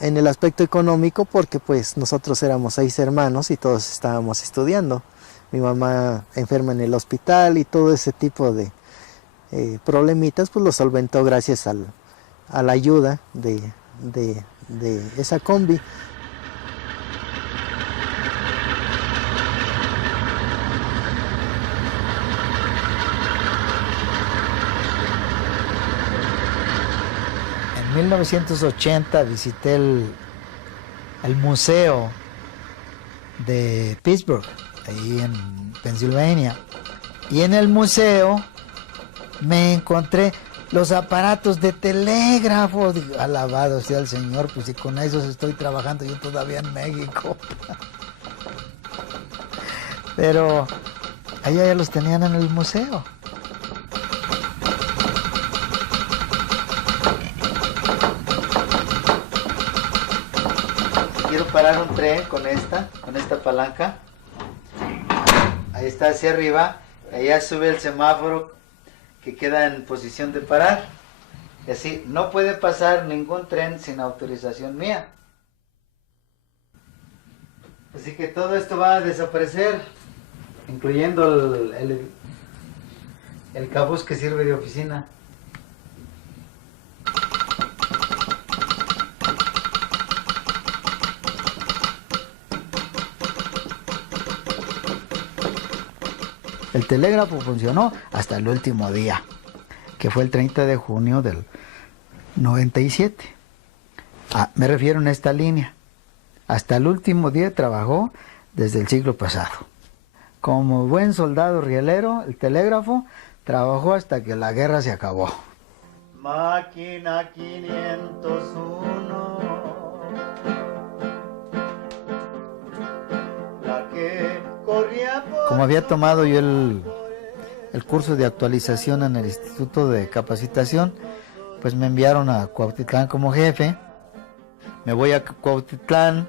en el aspecto económico porque pues nosotros éramos 6 hermanos y todos estábamos estudiando. Mi mamá enferma en el hospital y todo ese tipo de problemitas pues lo solventó gracias a la ayuda de esa combi. En 1980 visité el museo de Pittsburgh, ahí en Pensilvania, y en el museo me encontré los aparatos de telégrafo. Digo, alabado sea el Señor, pues si con esos estoy trabajando yo todavía en México. Pero allá ya los tenían en el museo. Quiero parar un tren con esta palanca. Ahí está hacia arriba, allá sube el semáforo que queda en posición de parar. Y así no puede pasar ningún tren sin autorización mía. Así que todo esto va a desaparecer, incluyendo el cabuz que sirve de oficina. El telégrafo funcionó hasta el último día, que fue el 30 de junio del 97. Me refiero en esta línea. Hasta el último día trabajó desde el siglo pasado. Como buen soldado rielero, el telégrafo trabajó hasta que la guerra se acabó. Máquina 501, la que corría por... Como había tomado yo el curso de actualización en el Instituto de Capacitación, pues me enviaron a Cuautitlán como jefe. Me voy a Cuautitlán,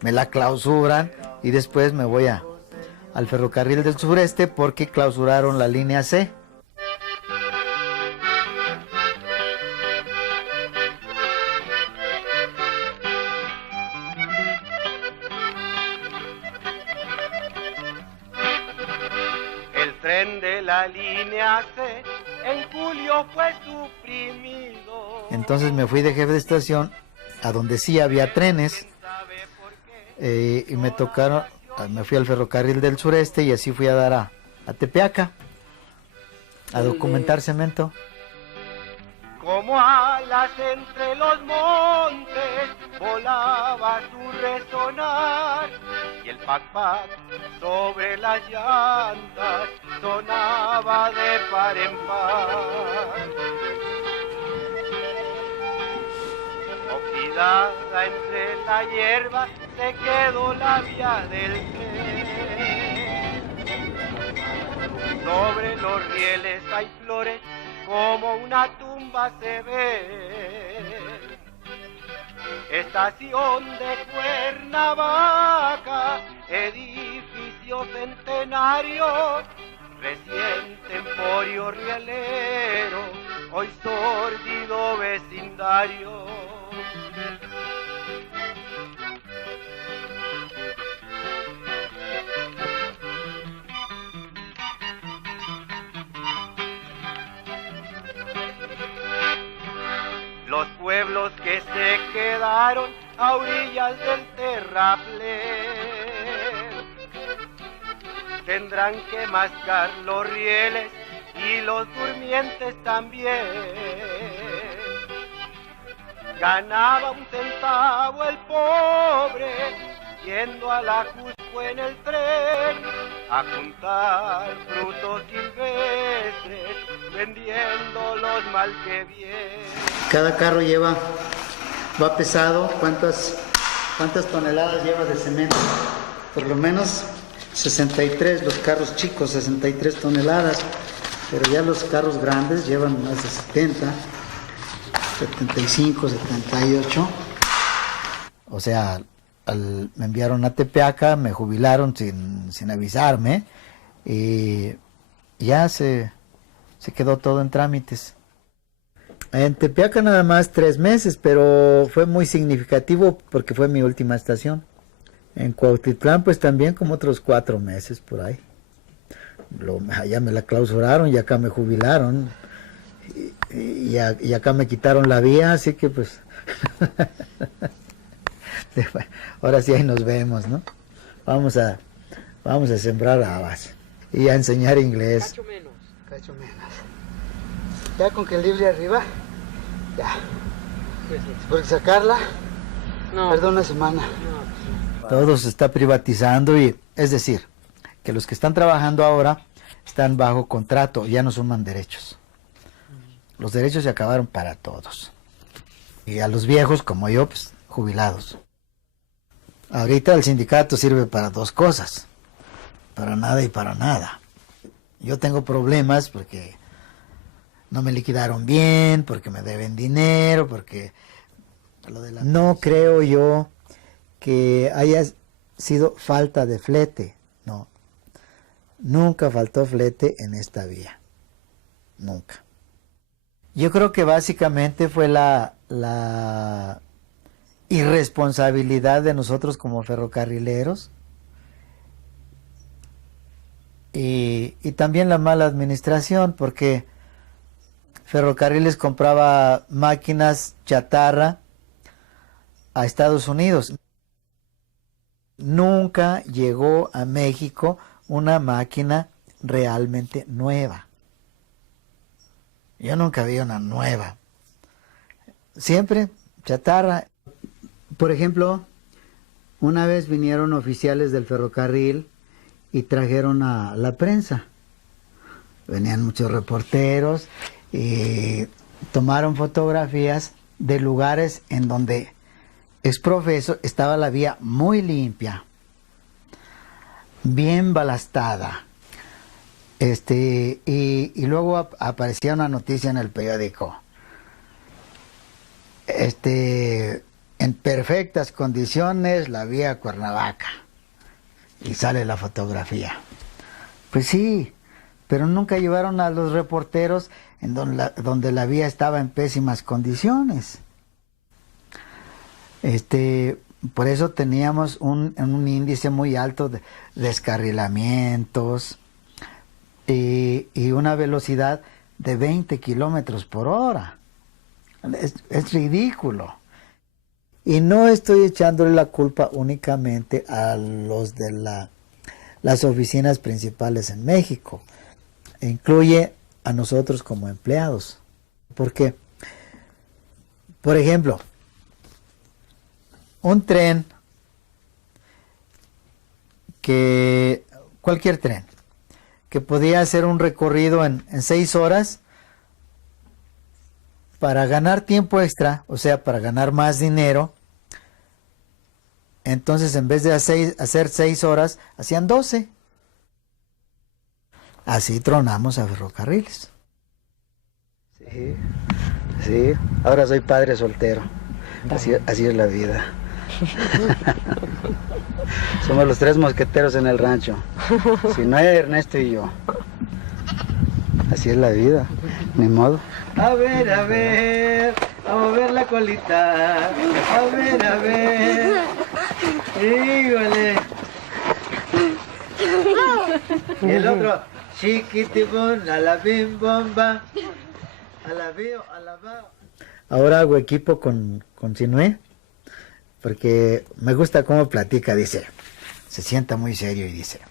me la clausuran y después me voy al Ferrocarril del Sureste porque clausuraron la línea C. tren de la línea C en julio fue suprimido. Entonces me fui de jefe de estación a donde sí había trenes y me tocaron, me fui al ferrocarril del sureste y así fui a dar a Tepeaca a documentar cemento. Como alas entre los montes volaba su resonar y el pac-pac sobre las llantas sonaba de par en par. Oxidada entre la hierba se quedó la vía del tren. Sobre los rieles hay flores como una tumba se ve. Estación de Cuernavaca, edificio centenario, reciente emporio rielero, hoy sórdido vecindario. Los pueblos que se quedaron a orillas del terraplén tendrán que mascar los rieles y los durmientes también. Ganaba 1 centavo el pobre yendo a la Cusco en el tren a juntar frutos silvestres vendiéndolos mal que bien. Cada carro va pesado. ¿Cuántas toneladas lleva de cemento? Por lo menos 63, los carros chicos 63 toneladas, pero ya los carros grandes llevan más de 70, 75, 78. O sea, me enviaron a Tepeaca, me jubilaron sin avisarme y ya se quedó todo en trámites. En Tepeaca nada más 3 meses, pero fue muy significativo porque fue mi última estación. En Cuautitlán pues también como otros 4 meses por ahí. Allá me la clausuraron y acá me jubilaron y acá me quitaron la vía, así que pues ahora sí ahí nos vemos, ¿no? Vamos a sembrar habas y a enseñar inglés. Cacho menos. Ya con que libre arriba, ya. Porque sacarla, perdón, una semana. Todo se está privatizando y es decir, que los que están trabajando ahora están bajo contrato, ya no suman derechos. Los derechos se acabaron para todos. Y a los viejos como yo, pues jubilados. Ahorita el sindicato sirve para 2 cosas, para nada y para nada. Yo tengo problemas porque no me liquidaron bien, porque me deben dinero, porque... No creo yo que haya sido falta de flete, no. Nunca faltó flete en esta vía, nunca. Yo creo que básicamente fue la irresponsabilidad de nosotros como ferrocarrileros y también la mala administración, porque Ferrocarriles compraba máquinas chatarra a Estados Unidos. Nunca llegó a México una máquina realmente nueva. Yo nunca vi una nueva. Siempre chatarra. Por ejemplo, una vez vinieron oficiales del ferrocarril y trajeron a la prensa. Venían muchos reporteros y tomaron fotografías de lugares en donde exprofeso estaba la vía muy limpia, bien balastada. Y luego aparecía una noticia en el periódico. En perfectas condiciones la vía Cuernavaca. Y sale la fotografía. Pues sí, pero nunca llevaron a los reporteros en donde la vía estaba en pésimas condiciones. Por eso teníamos un índice muy alto de descarrilamientos, y una velocidad de 20 kilómetros por hora. Es ridículo. Y no estoy echándole la culpa únicamente a los de las oficinas principales en México. Incluye a nosotros como empleados. Porque, por ejemplo, un tren, cualquier tren, que podía hacer un recorrido en 6 horas, para ganar tiempo extra, o sea, para ganar más dinero, entonces en vez de hacer 6 horas, hacían 12. Así tronamos a Ferrocarriles. Sí, ahora soy padre soltero. Así es la vida. Somos los 3 mosqueteros en el rancho. Si no es Ernesto y yo. Así es la vida, ni modo. A ver, a mover la colita. A ver. Híjole. Y el otro, chiquitibón, a la bim bomba. A la veo, a la va. Ahora hago equipo con Sinué, porque me gusta cómo platica, dice. Se sienta muy serio y dice.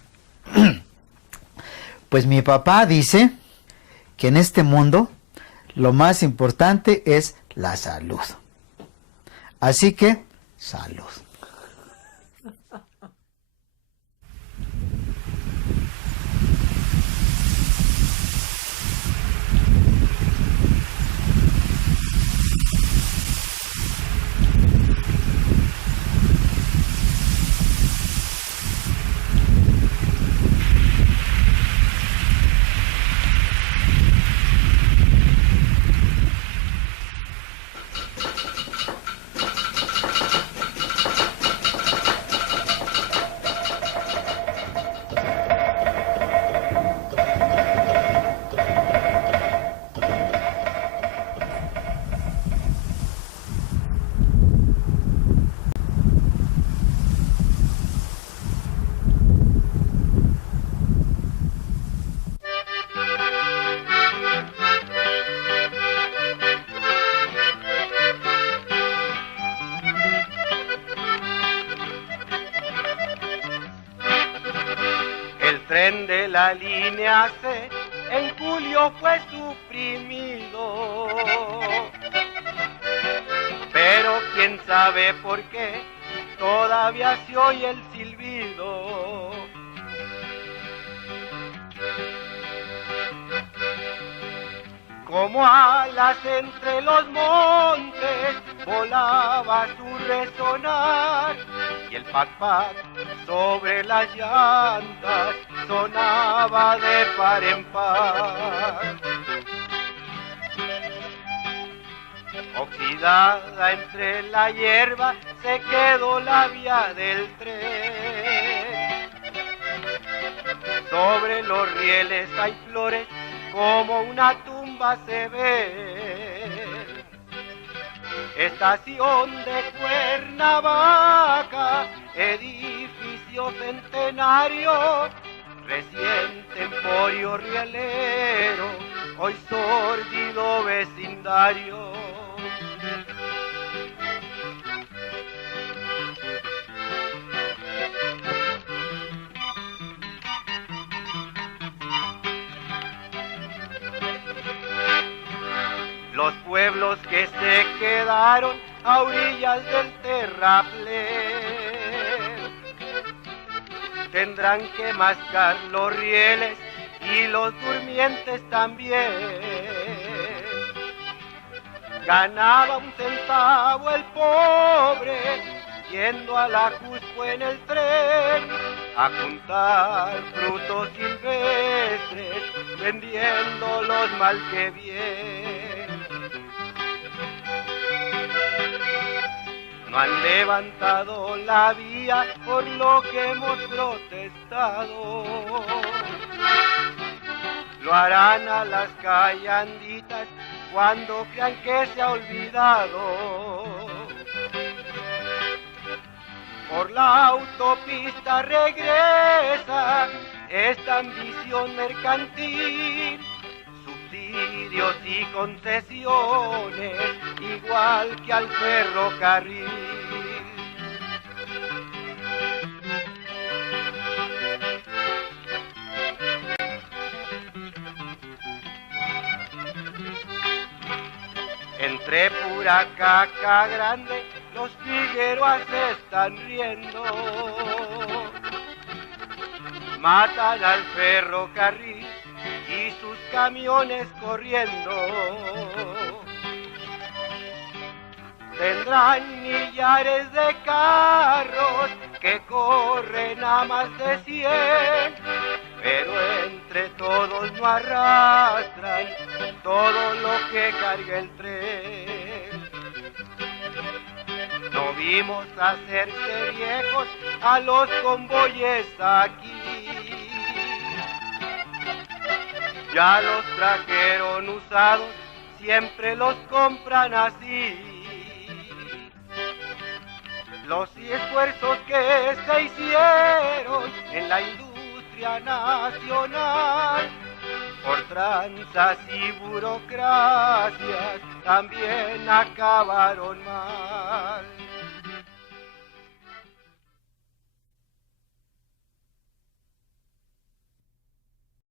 Pues mi papá dice que en este mundo lo más importante es la salud. Así que, salud. tren de la línea C en julio fue suprimido. Pero quién sabe por qué todavía se oye el silbido. Como alas entre los montes volaba su resonar, y el pac-pac sobre las llantas sonaba de par en par. Oxidada entre la hierba se quedó la vía del tren. Sobre los rieles hay flores como una tumba se ve. Estación de Cuernavaca, edificio centenario, reciente emporio rielero, hoy sórdido vecindario. Los pueblos que se quedaron a orillas del terraplén tendrán que mascar los rieles y los durmientes también. Ganaba 1 centavo el pobre yendo a la Cusco en el tren a juntar frutos silvestres, vendiéndolos mal que bien. No han levantado la vía por lo que hemos protestado. Lo harán a las callanditas cuando crean que se ha olvidado. Por la autopista regresa esta ambición mercantil, subsidios y concesiones, igual que al ferrocarril. Entre pura caca grande, los Figueroas se están riendo. Matan al ferrocarril y sus camiones corriendo. Tendrán millares de carros que corren a más de 100, pero entre todos no arrastran todo lo que carga el tren. No vimos hacerse viejos a los convoyes aquí. Ya los trajeron usados, siempre los compran así. Los esfuerzos que se hicieron en la industria nacional por tranzas y burocracias también acabaron mal.